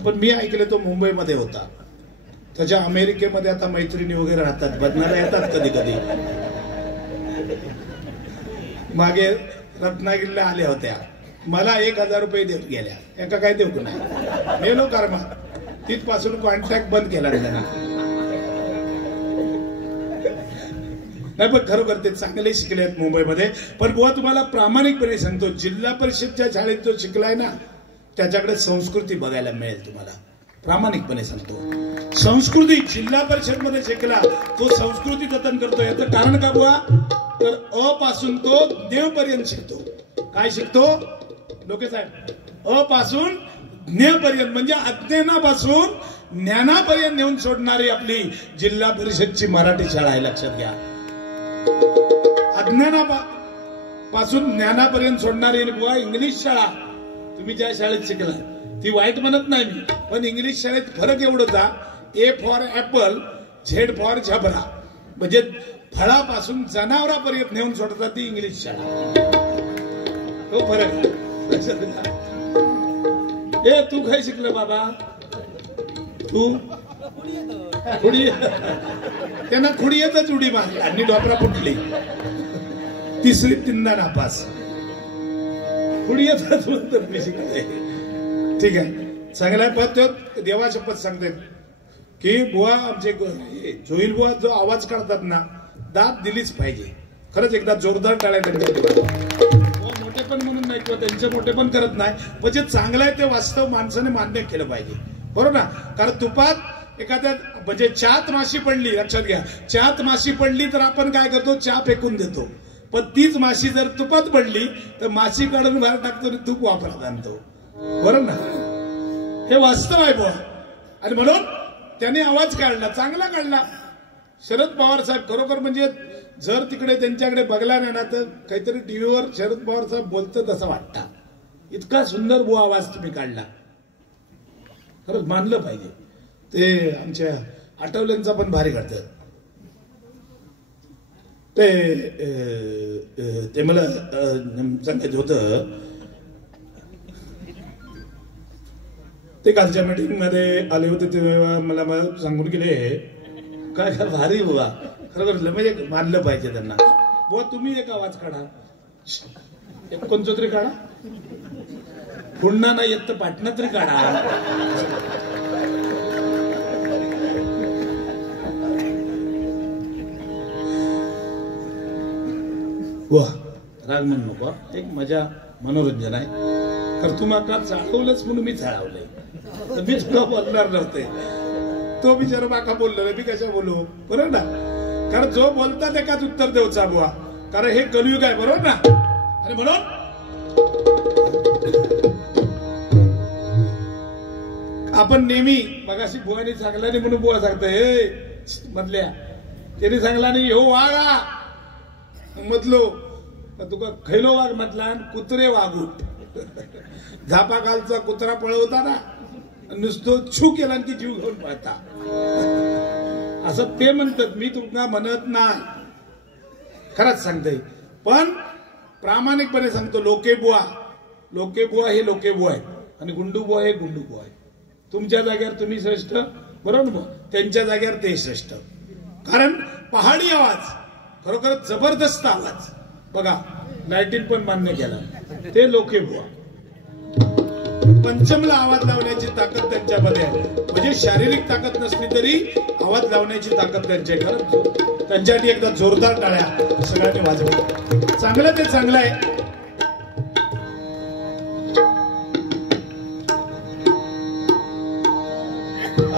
पण मी ऐकलं तो मुंबईमध्ये होता. त्याच्या अमेरिकेमध्ये आता मैत्रिणी वगैरे राहतात, बदनाला येतात कधी कधी. मागे रत्नागिरीला आल्या होत्या, मला 1000 रुपये देत गेल्या. एका काय देऊ नाही, मेलो कर्मा. तिथपासून कॉन्टॅक्ट बंद केला त्यांना. नाही पण खरोखर ते चांगले शिकले आहेत मुंबईमध्ये. पण बुवा तुम्हाला प्रामाणिकपणे सांगतो, जिल्हा परिषदच्या शाळेत जो शिकलाय ना, त्याच्याकडे संस्कृती बघायला मिळेल तुम्हाला. प्रामाणिकपणे सांगतो, संस्कृती जिल्हा परिषद मध्ये शिकला, तो संस्कृती जतन करतो. याचं कारण का बुवा, तर अ पासून तो देव पर्यंत शिकतो. काय शिकतो लोके साहेब? अ पासून ज्ञेयपर्यंत, म्हणजे अज्ञानापासून ज्ञानापर्यंत नेऊन सोडणारी आपली जिल्हा परिषदची मराठी शाळा आहे. लक्षात घ्या, अज्ञानापासून ज्ञानापर्यंत सोडणारी बुवा इंग्लिश शाळा. तुम्ही ज्या शाळेत शिकला ती वाईट म्हणत नाही मी, पण इंग्लिश शाळेत फरक एवढंच, A for apple, Z for zebra, म्हणजे फळापासून जनावरापर्यंत नेऊन सोडतात ती इंग्लिश शाळा. तो फरक आहे. ए तू काय शिकलं बाबा? तू खुडी, त्यांना खुडी येतच उडी मारली आणि डोकरा फुटली, तिसरी तीनदा नापास. खुडी येतच म्हणतात मी शिकले. ठीक आहे, चांगला. पण देवा शपथ सांगते की बुवा आमचे जोईल बुवा जो आवाज काढतात ना, दाद दिलीच पाहिजे. खरंच एकदा जोरदार टाळ्या त्यांच्या. मोठे पण म्हणून नाही किंवा त्यांचे मोठे पण करत नाही, पण जे चांगलं आहे ते वास्तव माणसाने मान्य केलं पाहिजे. बरोबर ना. कारण तुपात एखाद्या म्हणजे चहात माशी पडली, लक्षात घ्या, चहात माशी पडली तर आपण काय करतो, चहा फेकून देतो. पण तीच माशी जर तुपात पडली तर माशी काढून बाहेर टाकतो आणि तूप वापरात आणतो. बरोबर ना, हे वास्तव आहे बुवा. आणि म्हणून त्याने आवाज काढला, चांगला काढला. शरद पवार साहेब खरोखर म्हणजे जर तिकडे त्यांच्याकडे बघला नाही ना तर काहीतरी टीव्हीवर शरद पवार साहेब बोलतात असं वाटतं. इतका सुंदर बुवा आवाज तुम्ही काढला, खरंच मानलं पाहिजे. ते आमच्या आठवल्यांचा पण भारी काढतात. ते मला सांगायचं होतं, ते कालच्या मीटिंग मध्ये आले होते तेव्हा मला सांगून गेले, काय काय भारी बुवा. खरं म्हणजे मानलं पाहिजे त्यांना. बुवा तुम्ही एक आवाज काढा, एक कोणतं तरी काढा, पुन्हा नाही येत तर पाटणा तरी काढा. वा राग म्हणू नको, एक मजा मनोरंजन आहे. कारण तू माका चाळवलंच म्हणून मी चाळवलंय, तर मी तुला बोलणार नव्हते. तो बिचारा माका बोललो मी कशा बोलू, बरोबर ना. कारण जो बोलता त्याकाच उत्तर देऊचा बुवा, कारण हे कलियुग आहे, बरोबर ना. आणि म्हणून आपण नेहमी मगाशी बुवानी सांगला नाही म्हणून बुवा सांगतोय मधल्या, त्याने सांगला नाही हो वागा म्हटलो, तुका खैलो वाघ म्हटला कुत्रे वागूट. झापा कालचा कुत्रा पळवता ना, नुसतो छू केला की जीव घेऊन पळता, असं ते म्हणतात. मी तुमका म्हणत नाही, खरंच सांगते. पण प्रामाणिकपणे सांगतो, लोकेबुवा हे लोकेबुवा आहे आणि गुंडूबुवा हे गुंडूबुवा आहे. तुमच्या जागेवर तुम्ही श्रेष्ठ, बरोबर, त्यांच्या जागेवर ते श्रेष्ठ. कारण पहाडी आवाज, खरोखर जबरदस्त आवाज. बघा लाईटीन पण मान्य केला, ते लोकेबुवा. पंचमला आवाज लावण्याची ताकद त्यांच्यामध्ये आहे. म्हणजे शारीरिक ताकद नसली तरी आवाज लावण्याची ताकद त्यांच्या. खरंच त्यांच्यासाठी एकदा जोरदार टाळ्या सगळ्यांनी वाजवल्या. चांगलं ते चांगलं आहे.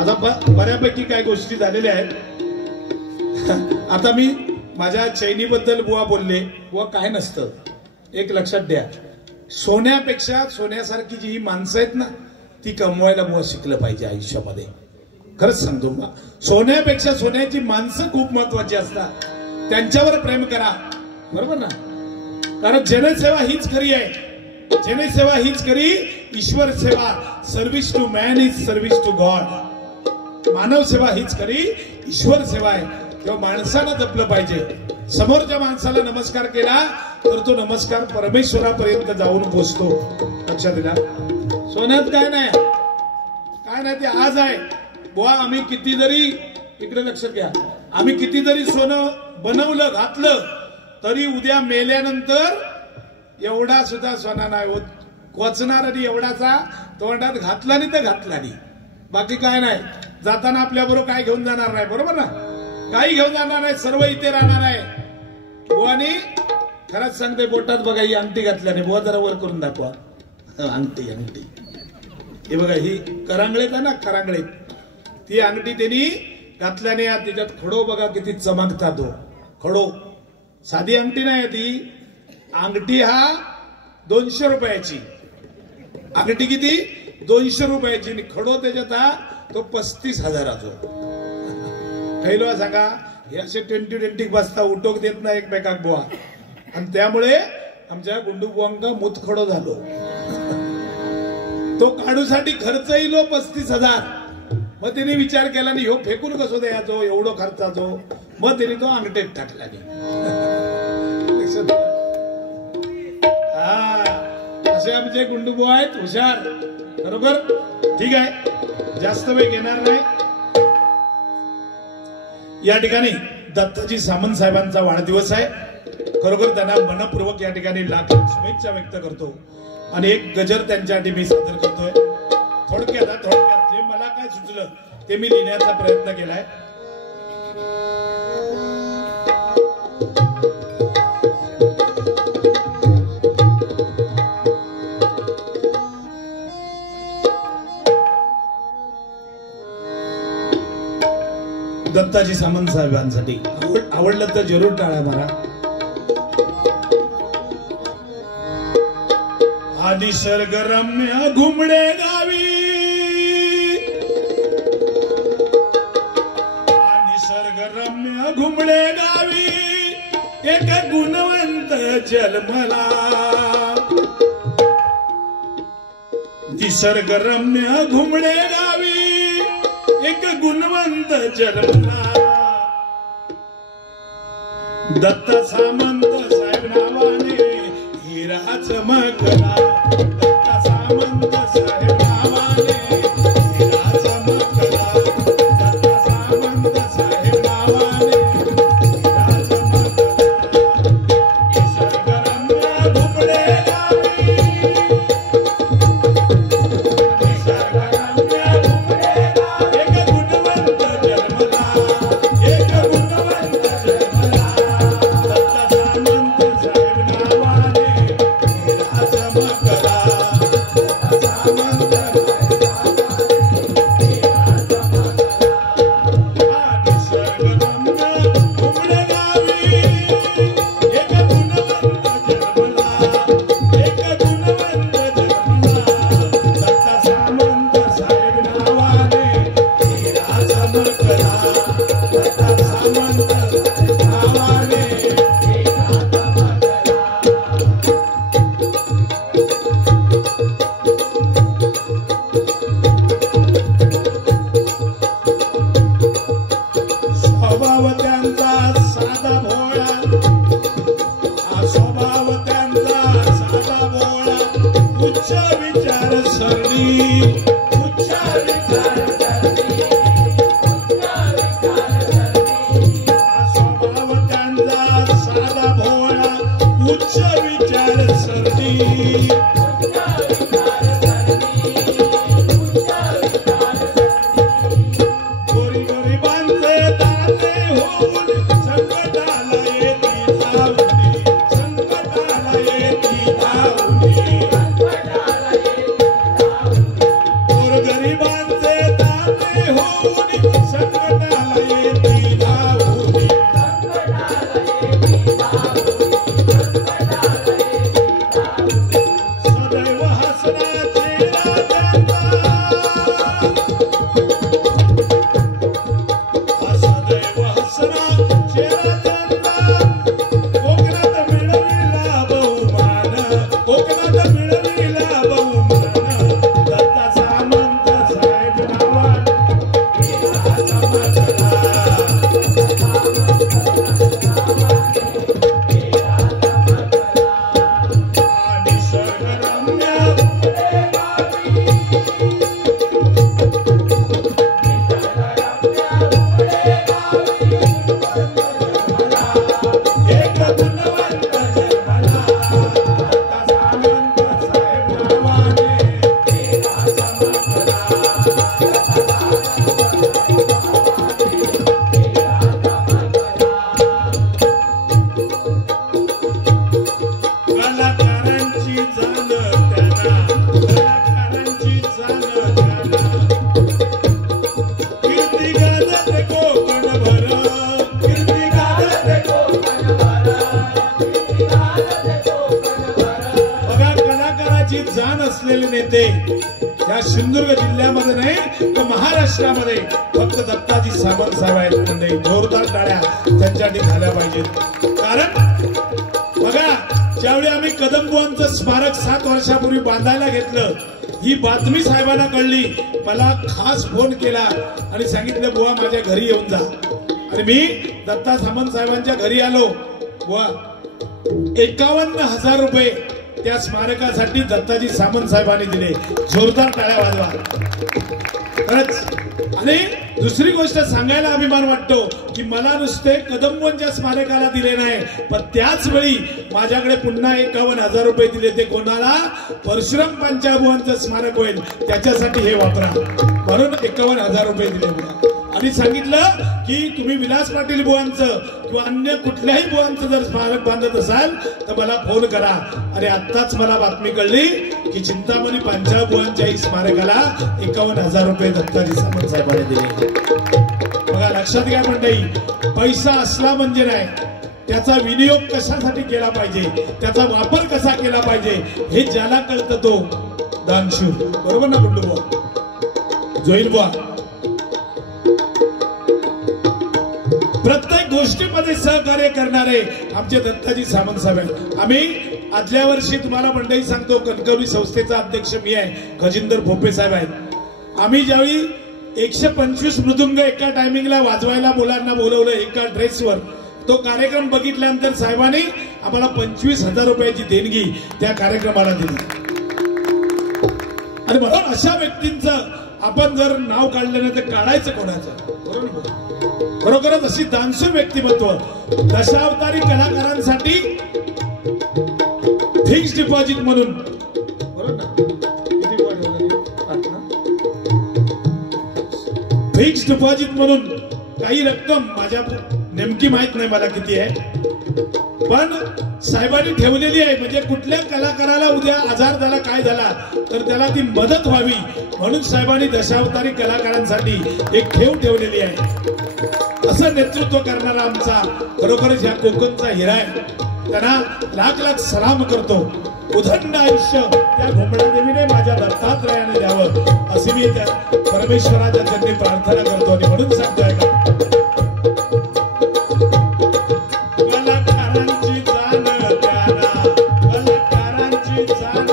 आता बऱ्यापैकी काय गोष्टी झालेल्या आहेत. आता मी माझ्या चैनीबद्दल बुवा बोलले. बुवा काय नसतं, एक लक्षात द्या, सोन्यापेक्षा सोन्यासारखी जी ही माणसं आहेत ना, ती कमवायला बुवा शिकलं पाहिजे आयुष्यामध्ये. खरंच सांगतो बा, सोन्यापेक्षा सोन्याची माणसं खूप महत्वाची असतात. त्यांच्यावर प्रेम करा, बरोबर ना. कारण जनसेवा हीच खरी आहे. जनसेवा हीच खरी ईश्वर सेवा. Service to man is service to God. मानव सेवा हीच खरी ईश्वर सेवा आहे. तेव्हा माणसाला जपलं पाहिजे. समोरच्या माणसाला नमस्कार केला तर तो नमस्कार परमेश्वरापर्यंत जाऊन पोहोचतो. लक्षात द्या, सोन्यात काय नाही, काय नाही, ते आज आहे बुवा. आम्ही किती जरी, इकडे लक्षात घ्या, आम्ही किती जरी सोनं बनवलं घातलं तरी उद्या मेल्यानंतर एवढा सुद्धा सोना नाही होत. कोचणार आणि एवढाचा तोंडात घातला नाही तर घातला नाही, बाकी काय नाही. जाताना आपल्या बरोबर काय घेऊन जाणार नाही, बरोबर ना. काही घेऊन जाणार नाही, सर्व इथे राहणार आहे. बुवानी खरंच सांगते, बोटात बघा ही अंगठी घातल्याने. बुवा जरा वर करून दाखवा. अंगठी अंगठी हे बघा, ही करांगळेत आहे ना, करांगळेत, ती अंगठी त्यांनी घातल्याने त्याच्यात खडो बघा किती चमकता. तो खडो साधी अंगठी नाही ती. अंगठी हा 200 रुपयाची अंगठी. किती? 200 रुपयाची. आणि खडो त्याच्यात हा तो 35,000. खैलो सांगा, हे असे 20 बसता उठोक देत नाही एकमेकाक बुवा. आणि त्यामुळे आमच्या गुंडू बुवांका मुतखडो झालो. तो काढूसाठी खर्च येलो 35,000. मग त्याने विचार केला नाही, ह्यो फेकून कसो द्यायचो एवढं खर्चाचो. मग त्याने तो अंगठीत टाकला नाही. असे आमचे गुंडू बुवा आहेत, हुशार, बरोबर. ठीक आहे, जास्त वेळ घेणार नाही. या ठिकाणी दत्ताजी सामंत साहेबांचा वाढदिवस आहे. खरोखर त्यांना मनपूर्वक या ठिकाणी लाख शुभेच्छा व्यक्त करतो. आणि एक गजर त्यांच्यासाठी मी सादर करतोय. थोडक्यात जे मला काय सुचलं ते मी लिहिण्याचा प्रयत्न केलाय. दत्ताजी सामंत साहेबांसाठी. आवडलं तर जरूर टाळा मारा. आदि सर्गरम्य घुमडे गावी, आदि सर्गरम्य घुमडे गावी एक गुणवंत जन्मला. निसर्गरम्य घुमडे गावी एक गुणवंत जन्मला. दत्त सामंत साहेब नावाने हिरा चमकला. दत्त सामंत साहेब नावाने हिरा चमकला. दत्त सामंत साहेब नावाने हिरा चमकला. निसर्गरम्य घुमडे गावी, निसर्गरम्य घुमडे गावी एक गुणवंत जन्मला. एक गुणवंत जन्मला. दत्त सामंत साहेब उच्च विचार स्वभाव त्यांचा साधा भोळा उच्च विचार सरणी जाण असलेले नेते या सिंधुदुर्ग जिल्ह्यामध्ये नाही तर महाराष्ट्रामध्ये फक्त दत्ताजी सामंत साहेब आहेत. म्हणजे जोरदार टाळ्या त्यांच्यासाठी झाल्या पाहिजेत. कारण बघा ज्यावेळी आम्ही कदमबुवांचं स्मारक 7 वर्षापूर्वी बांधायला घेतलं ही बातमी साहेबांना कळली. मला खास फोन केला आणि सांगितलं बुवा माझ्या घरी येऊन जा. आणि मी दत्ता सामंत साहेबांच्या घरी आलो. बुवा 51,000 रुपये त्या स्मारकासाठी दत्ताजी सामंत साहेबांनी दिले. जोरदार टाळ्या वाजवा खरंच. आणि दुसरी गोष्ट सांगायला अभिमान वाटतो की मला नुसते कदमबुवांच्या स्मारकाला दिले नाही पण त्याच वेळी माझ्याकडे पुन्हा 51,000 रुपये दिले. ते कोणाला? परशुराम पंचाबुवांचं स्मारक होईल त्याच्यासाठी हे वापरा म्हणून 51,000 रुपये दिले. आणि सांगितलं की तुम्ही विलास पाटील बुवांचं किंवा अन्य कुठल्याही बुवांचं जर स्मारक बांधत असाल तर मला फोन करा. आणि आत्ताच मला बातमी कळली की चिंतामणी पंचाबुवांच्याही स्मारकाला 51,000 रुपये दत्ताजी सामंत साहेबांनी दिले. बघा लक्षात घ्या मंडळी, पैसा असला म्हणजे नाही त्याचा विनियोग कशासाठी केला पाहिजे त्याचा वापर कसा केला पाहिजे हे ज्याला कळतं तो दानशूर. बरोबर ना गुंडू बुवा, जोईल बुवा? प्रत्येक गोष्टीमध्ये सहकार्य करणारे आमचे दत्ताजी सामंत साहेब. आम्ही आदल्या वर्षी तुम्हाला मंडळी सांगतो कणकवली संस्थेचा अध्यक्ष मी आहे, खजिंदर भोपे साहेब आहेत. आम्ही ज्यावेळी 125 मृदुंग एका टायमिंगला वाजवायला मुलांना बोलवलं एका ड्रेसवर, तो कार्यक्रम बघितल्यानंतर साहेबांनी आम्हाला 25,000 रुपयाची देणगी त्या कार्यक्रमाला दिली. आणि म्हणून अशा व्यक्तींचं आपण जर नाव काढलं नाही तर काढायचं कोणाचं? बरोबर. खरोखरच अशी दानशूर व्यक्तिमत्व दशावतारी कलाकारांसाठी फिक्स डिपॉझिट म्हणून, बरोबर ना? फिक्स डिपॉझिट म्हणून काही रक्कम माझ्या नेमकी माहित नाही मला किती आहे पण साहेबांनी ठेवलेली आहे. म्हणजे कुठल्या कलाकाराला उद्या आजार झाला काय झाला तर त्याला ती मदत व्हावी म्हणून साहेबांनी दशावतारी कलाकारांसाठी एक ठेव ठेवलेली आहे. असं नेतृत्व करणारा आमचा खरोखरच या कोकणचा हिरा आहे. त्यांना लाख लाख सलाम करतो. उदंड आयुष्य त्या घोमडा देवीने माझ्या दत्तात्रयाने द्यावं अशी मी त्या परमेश्वराच्या चरणी प्रार्थना करतो. आणि म्हणून सांगतोय का कलाकारांची जाण द्याना, कलाकारांची जाण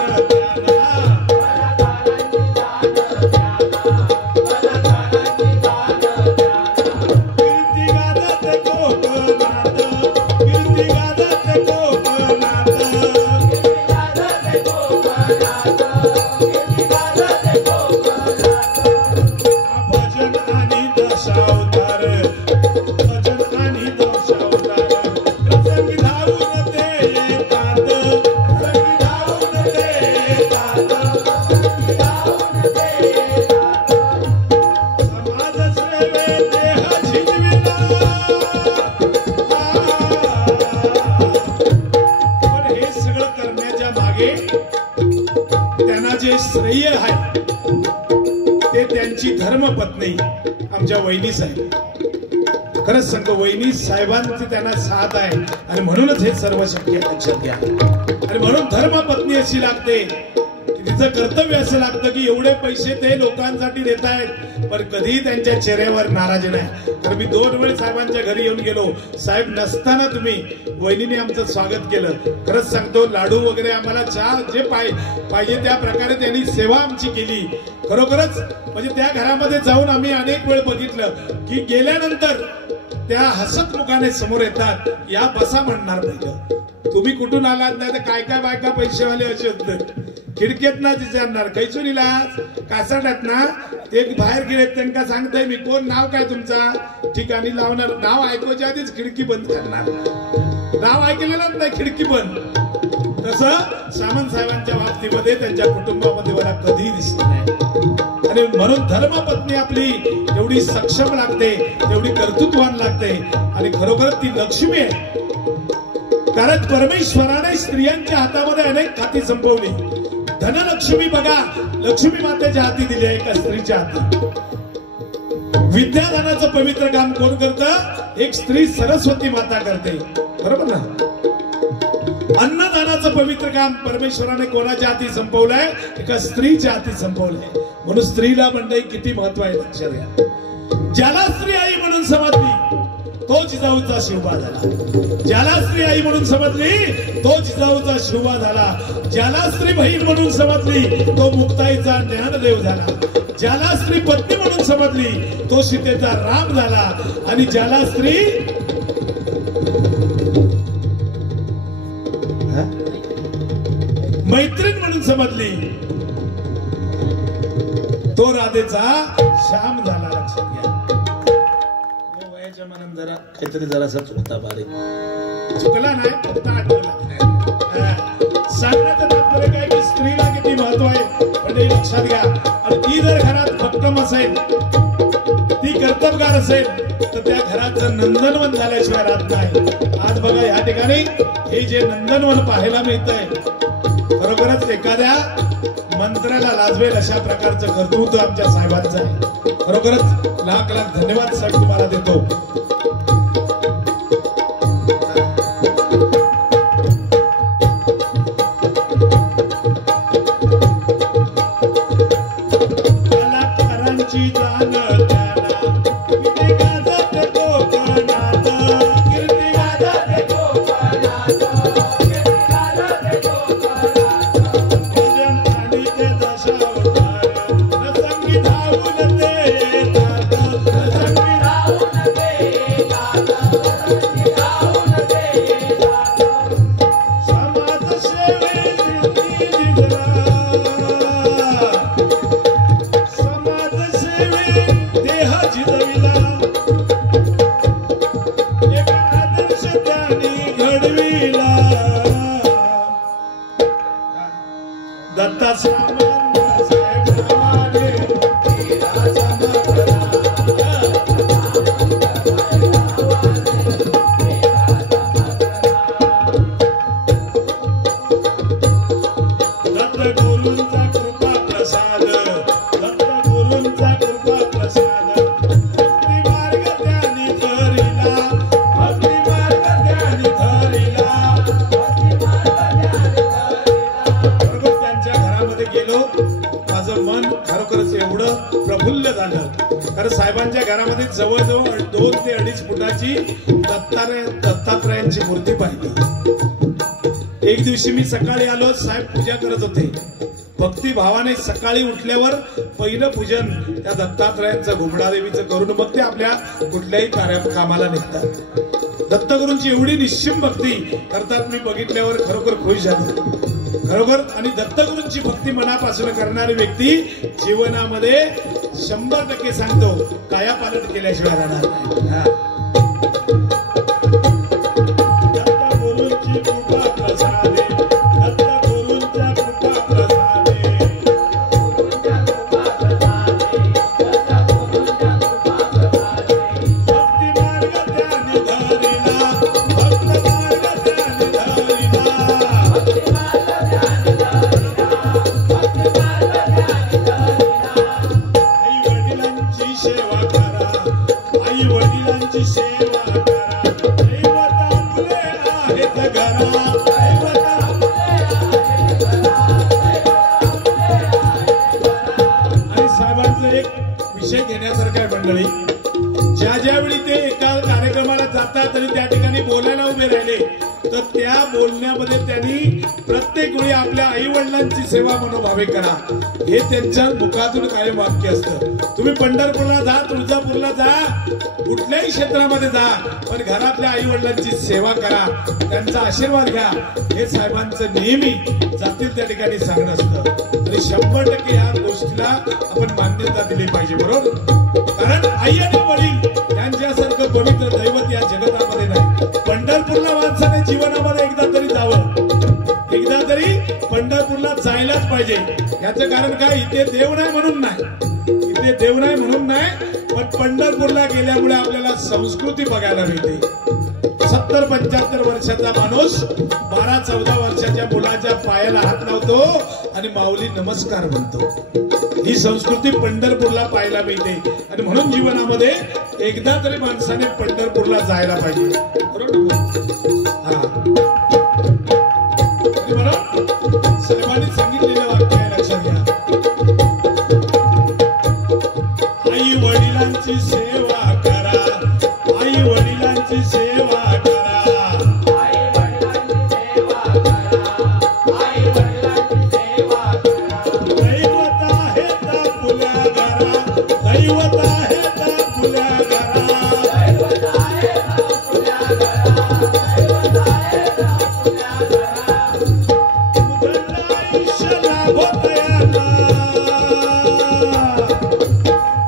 Thank you. जे श्रेय आहे ते त्यांची धर्मपत्नी आमच्या वहिनी साहेब. खरंच सांगतो, वहिनी साहेबांची त्यांना साथ आहे आणि म्हणूनच हे सर्व शक्य लक्षात घ्या. आणि म्हणून धर्मपत्नी अशी लागते की तिचं कर्तव्य असं लागतं की एवढे पैसे ते लोकांसाठी देत आहेत पण कधीही त्यांच्या चेहऱ्यावर नाराजी नाही. तर मी 2 वेळ साहेबांच्या घरी येऊन गेलो. साहेब नसताना तुम्ही वहिनीने आमचं स्वागत केलं. खरंच सांगतो, लाडू वगैरे आम्हाला चहा जे पाहिजे त्या प्रकारे त्यांनी सेवा आमची केली. खरोखरच म्हणजे त्या घरामध्ये जाऊन आम्ही अनेक वेळ बघितलं की गेल्यानंतर त्या हसत मुखाने समोर येतात, या बसा म्हणणार नाही. तुम्ही कुठून आलात नाही तर काय काय बायका पैसेवाले असे होते खिडकीत ना विचारणार कैसून इलाज कासाटात ना ते बाहेर गेलेत त्यांना सांगताय मी कोण नाव काय तुमचा ठिकाणी लावणार. नाव ऐकवायच्या आधीच खिडकी बंद करणार. नाव ऐकलेलं नाही खिडकी बंद. तसं सामंत साहेबांच्या बाबतीमध्ये त्यांच्या कुटुंबामध्ये मला कधीही दिसलं नाही. आणि म्हणून धर्मपत्नी आपली एवढी सक्षम लागते, एवढी कर्तृत्वान लागते आणि खरोखर ती लक्ष्मी आहे. कारण परमेश्वराने स्त्रियांच्या हातामध्ये अनेक खाती संपवली. धनलक्ष्मी बघा लक्ष्मी मातेच्या हाती दिली आहे, एका स्त्रीच्या हाती. विद्यादानाचं पवित्र काम कोण करतं? एक स्त्री सरस्वती माता करते, बरोबर ना. अन्नदानाचं पवित्र काम परमेश्वराने कोणाच्या हाती संपवलंय? एका स्त्रीच्या हाती संपवलंय. म्हणून स्त्रीला मंडळी किती महत्व आहे लक्षात घ्या. ज्याला स्त्री आई म्हणून समजली तो जिजाऊचा शिवबा झाला. ज्याला स्त्री आई म्हणून समजली तो जिजाऊचा शिवबा झाला. ज्याला स्त्री बहीण म्हणून समजली तो मुक्ताईचा ज्ञानदेव झाला. ज्याला स्त्री पत्नी म्हणून समजली तो सीतेचा राम झाला. आणि ज्याला स्त्री मैत्रीण म्हणून समजली तो राधेचा श्याम झाला. लक्षात घ्या. वयाच्या मनात जरा काहीतरी जरासा चुकता बारीक चुकला नाही, फक्त आठवला. सांगण्याचं तात्पर्य काय की स्त्रीला किती महत्व आहे म्हणजे लक्षात घ्या. आणि ती जर घरात भक्कम असेल, ती कर्तबगार असेल तर त्या घराचं नंदनवन झाल्याशिवाय राहत नाही. आज बघा या ठिकाणी हे जे नंदनवन पाहायला मिळतंय खरोखरच एखाद्या मंत्र्याला लाजवेल अशा प्रकारचं कर्तृत्व आमच्या साहेबांचं आहे. खरोखरच लाख लाख धन्यवाद साहेब तुम्हाला देतो. कलाकारांची जाण साहेबांच्या घरामध्ये जवळजवळ 2 ते 2.5 फुटाची दत्तात्रयांची मूर्ती पाहिली. एक दिवशी मी सकाळी आलो, साहेब पूजा करत होते. भक्ती भावाने सकाळी उठल्यावर पहिलं पूजन त्या दत्तात्रयांचं घुमडादेवीचं करून मग ते आपल्या कुठल्याही कामाला निघतात. दत्तगुरूंची एवढी निश्चिम भक्ती करतात मी बघितल्यावर खरोखर खुश झालो. खरोखर. आणि दत्तगुरूंची भक्ती मनापासून करणारी व्यक्ती जीवनामध्ये 100% सांगतो कायापालट केल्याशिवाय राहणार नाही. दत्तगुरूंची कृपा प्रसादे, दत्तगुरूंच्या कृपा प्रसादे, भक्ती मार्ग त्याने धरिला, भक्त मार्ग त्याने धरिला, भक्ती मार्ग त्याने धरिला, भक्ती मार्ग आणि साहेबांचं एक विषय घेण्यासारखं आहे मंडळी, ज्या ज्यावेळी ते एका कार्यक्रमाला जातात आणि त्या ठिकाणी बोलायला उभे राहिले तर त्या बोलण्यामध्ये त्यांनी प्रत्येक वेळी आपल्या आई वडिलांची सेवा मनोभावे करा हे त्यांच्या मुखातून कायम वाक्य असतं. तुम्ही पंढरपूरला जा, तुळजापूरला जा, कुठल्याही क्षेत्रामध्ये जा, पण घरातल्या आई वडिलांची सेवा करा, त्यांचा आशीर्वाद घ्या, हे साहेबांचं नेहमी जातील त्या ठिकाणी सांगणं असतं. आणि 100% या गोष्टीला आपण मान्यता दिली पाहिजे, बरोबर? कारण आई आणि वडील यांच्यासारखं पवित्र दैवत या जगतामध्ये नाही. पंढरपूरला माणसाने जीवनामध्ये एकदा तरी जावं, एकदा तरी पंढरपूरला जायलाच पाहिजे. याचं कारण काय? इथे देव नाही म्हणून नाही, इथे देव नाही म्हणून नाही, पण पंढरपूरला गेल्यामुळे आपल्याला संस्कृती बघायला मिळते. 70-75 वर्षाचा माणूस 12-14 वर्षाच्या मुलाच्या पायाला हात लावतो आणि माऊली नमस्कार म्हणतो. ही संस्कृती पंढरपूरला पाहायला मिळते आणि म्हणून जीवनामध्ये एकदा तरी माणसाने पंढरपूरला जायला पाहिजे, बरोबर? साहेबांनी सांगितलेलं वाक्य आहे, लक्षात घ्या. आई वडिलांची सेवा करा, आई वडिलांची सेवा करा, आई वडिलांची सेवा करा, आई वडिलांची सेवा करा. दैवत आहे तापुल्या घरा, दैवत आहे तापुल्या घरा, दैवत आहे तापुल्या घरा, दैवत आहे तापुल्या घरा. उधळला आयुष्य लाभत याला,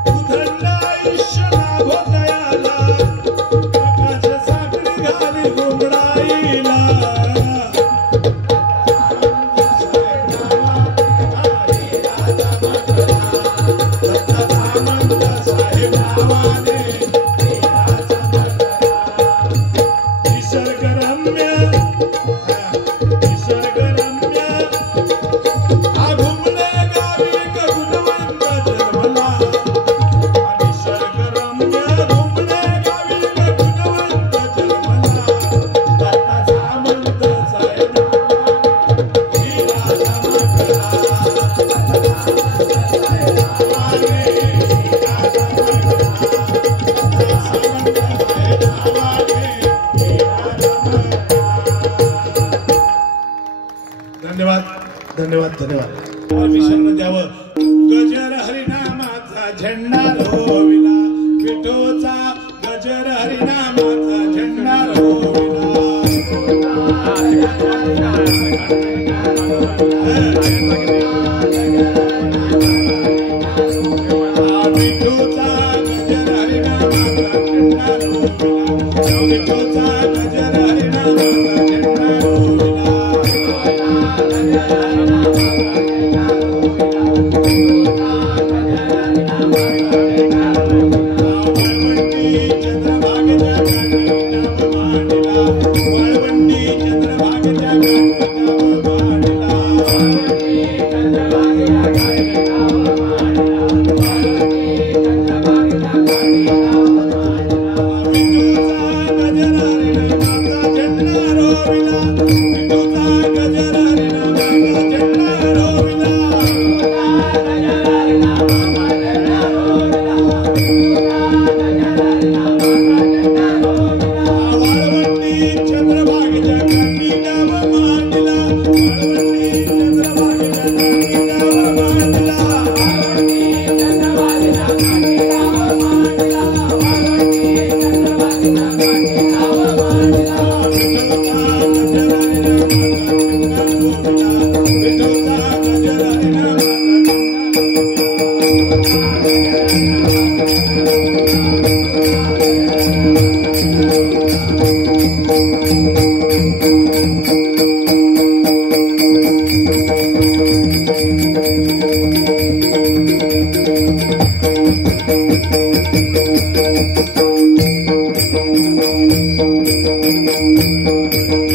उधळला आयुष्य लाभत याला, प्रकाश साखळी घाली घुमडाईला. साहेब नावाने निसर्गरम्य, निसर्गरम्य हा घुमले गावी गुणवंत जन्मला, निसर्गरम्य घुमले गावी गुणवंत जन्मला. दत्ता सामंत साहेब नावाने राजा धन्यवाद, धन्यवाद, धन्यवाद. परमेश्वरानं द्यावं. गजर हरिनामाचा झेंडा रोविला, विठोचा गजर हरिनामाचा झेंडा रोविला. विठोचा गजर हरिनामाचा झेंडा रोविला, विठोचा गजर हरिनामाचा झेंडा रोविला. Thank you.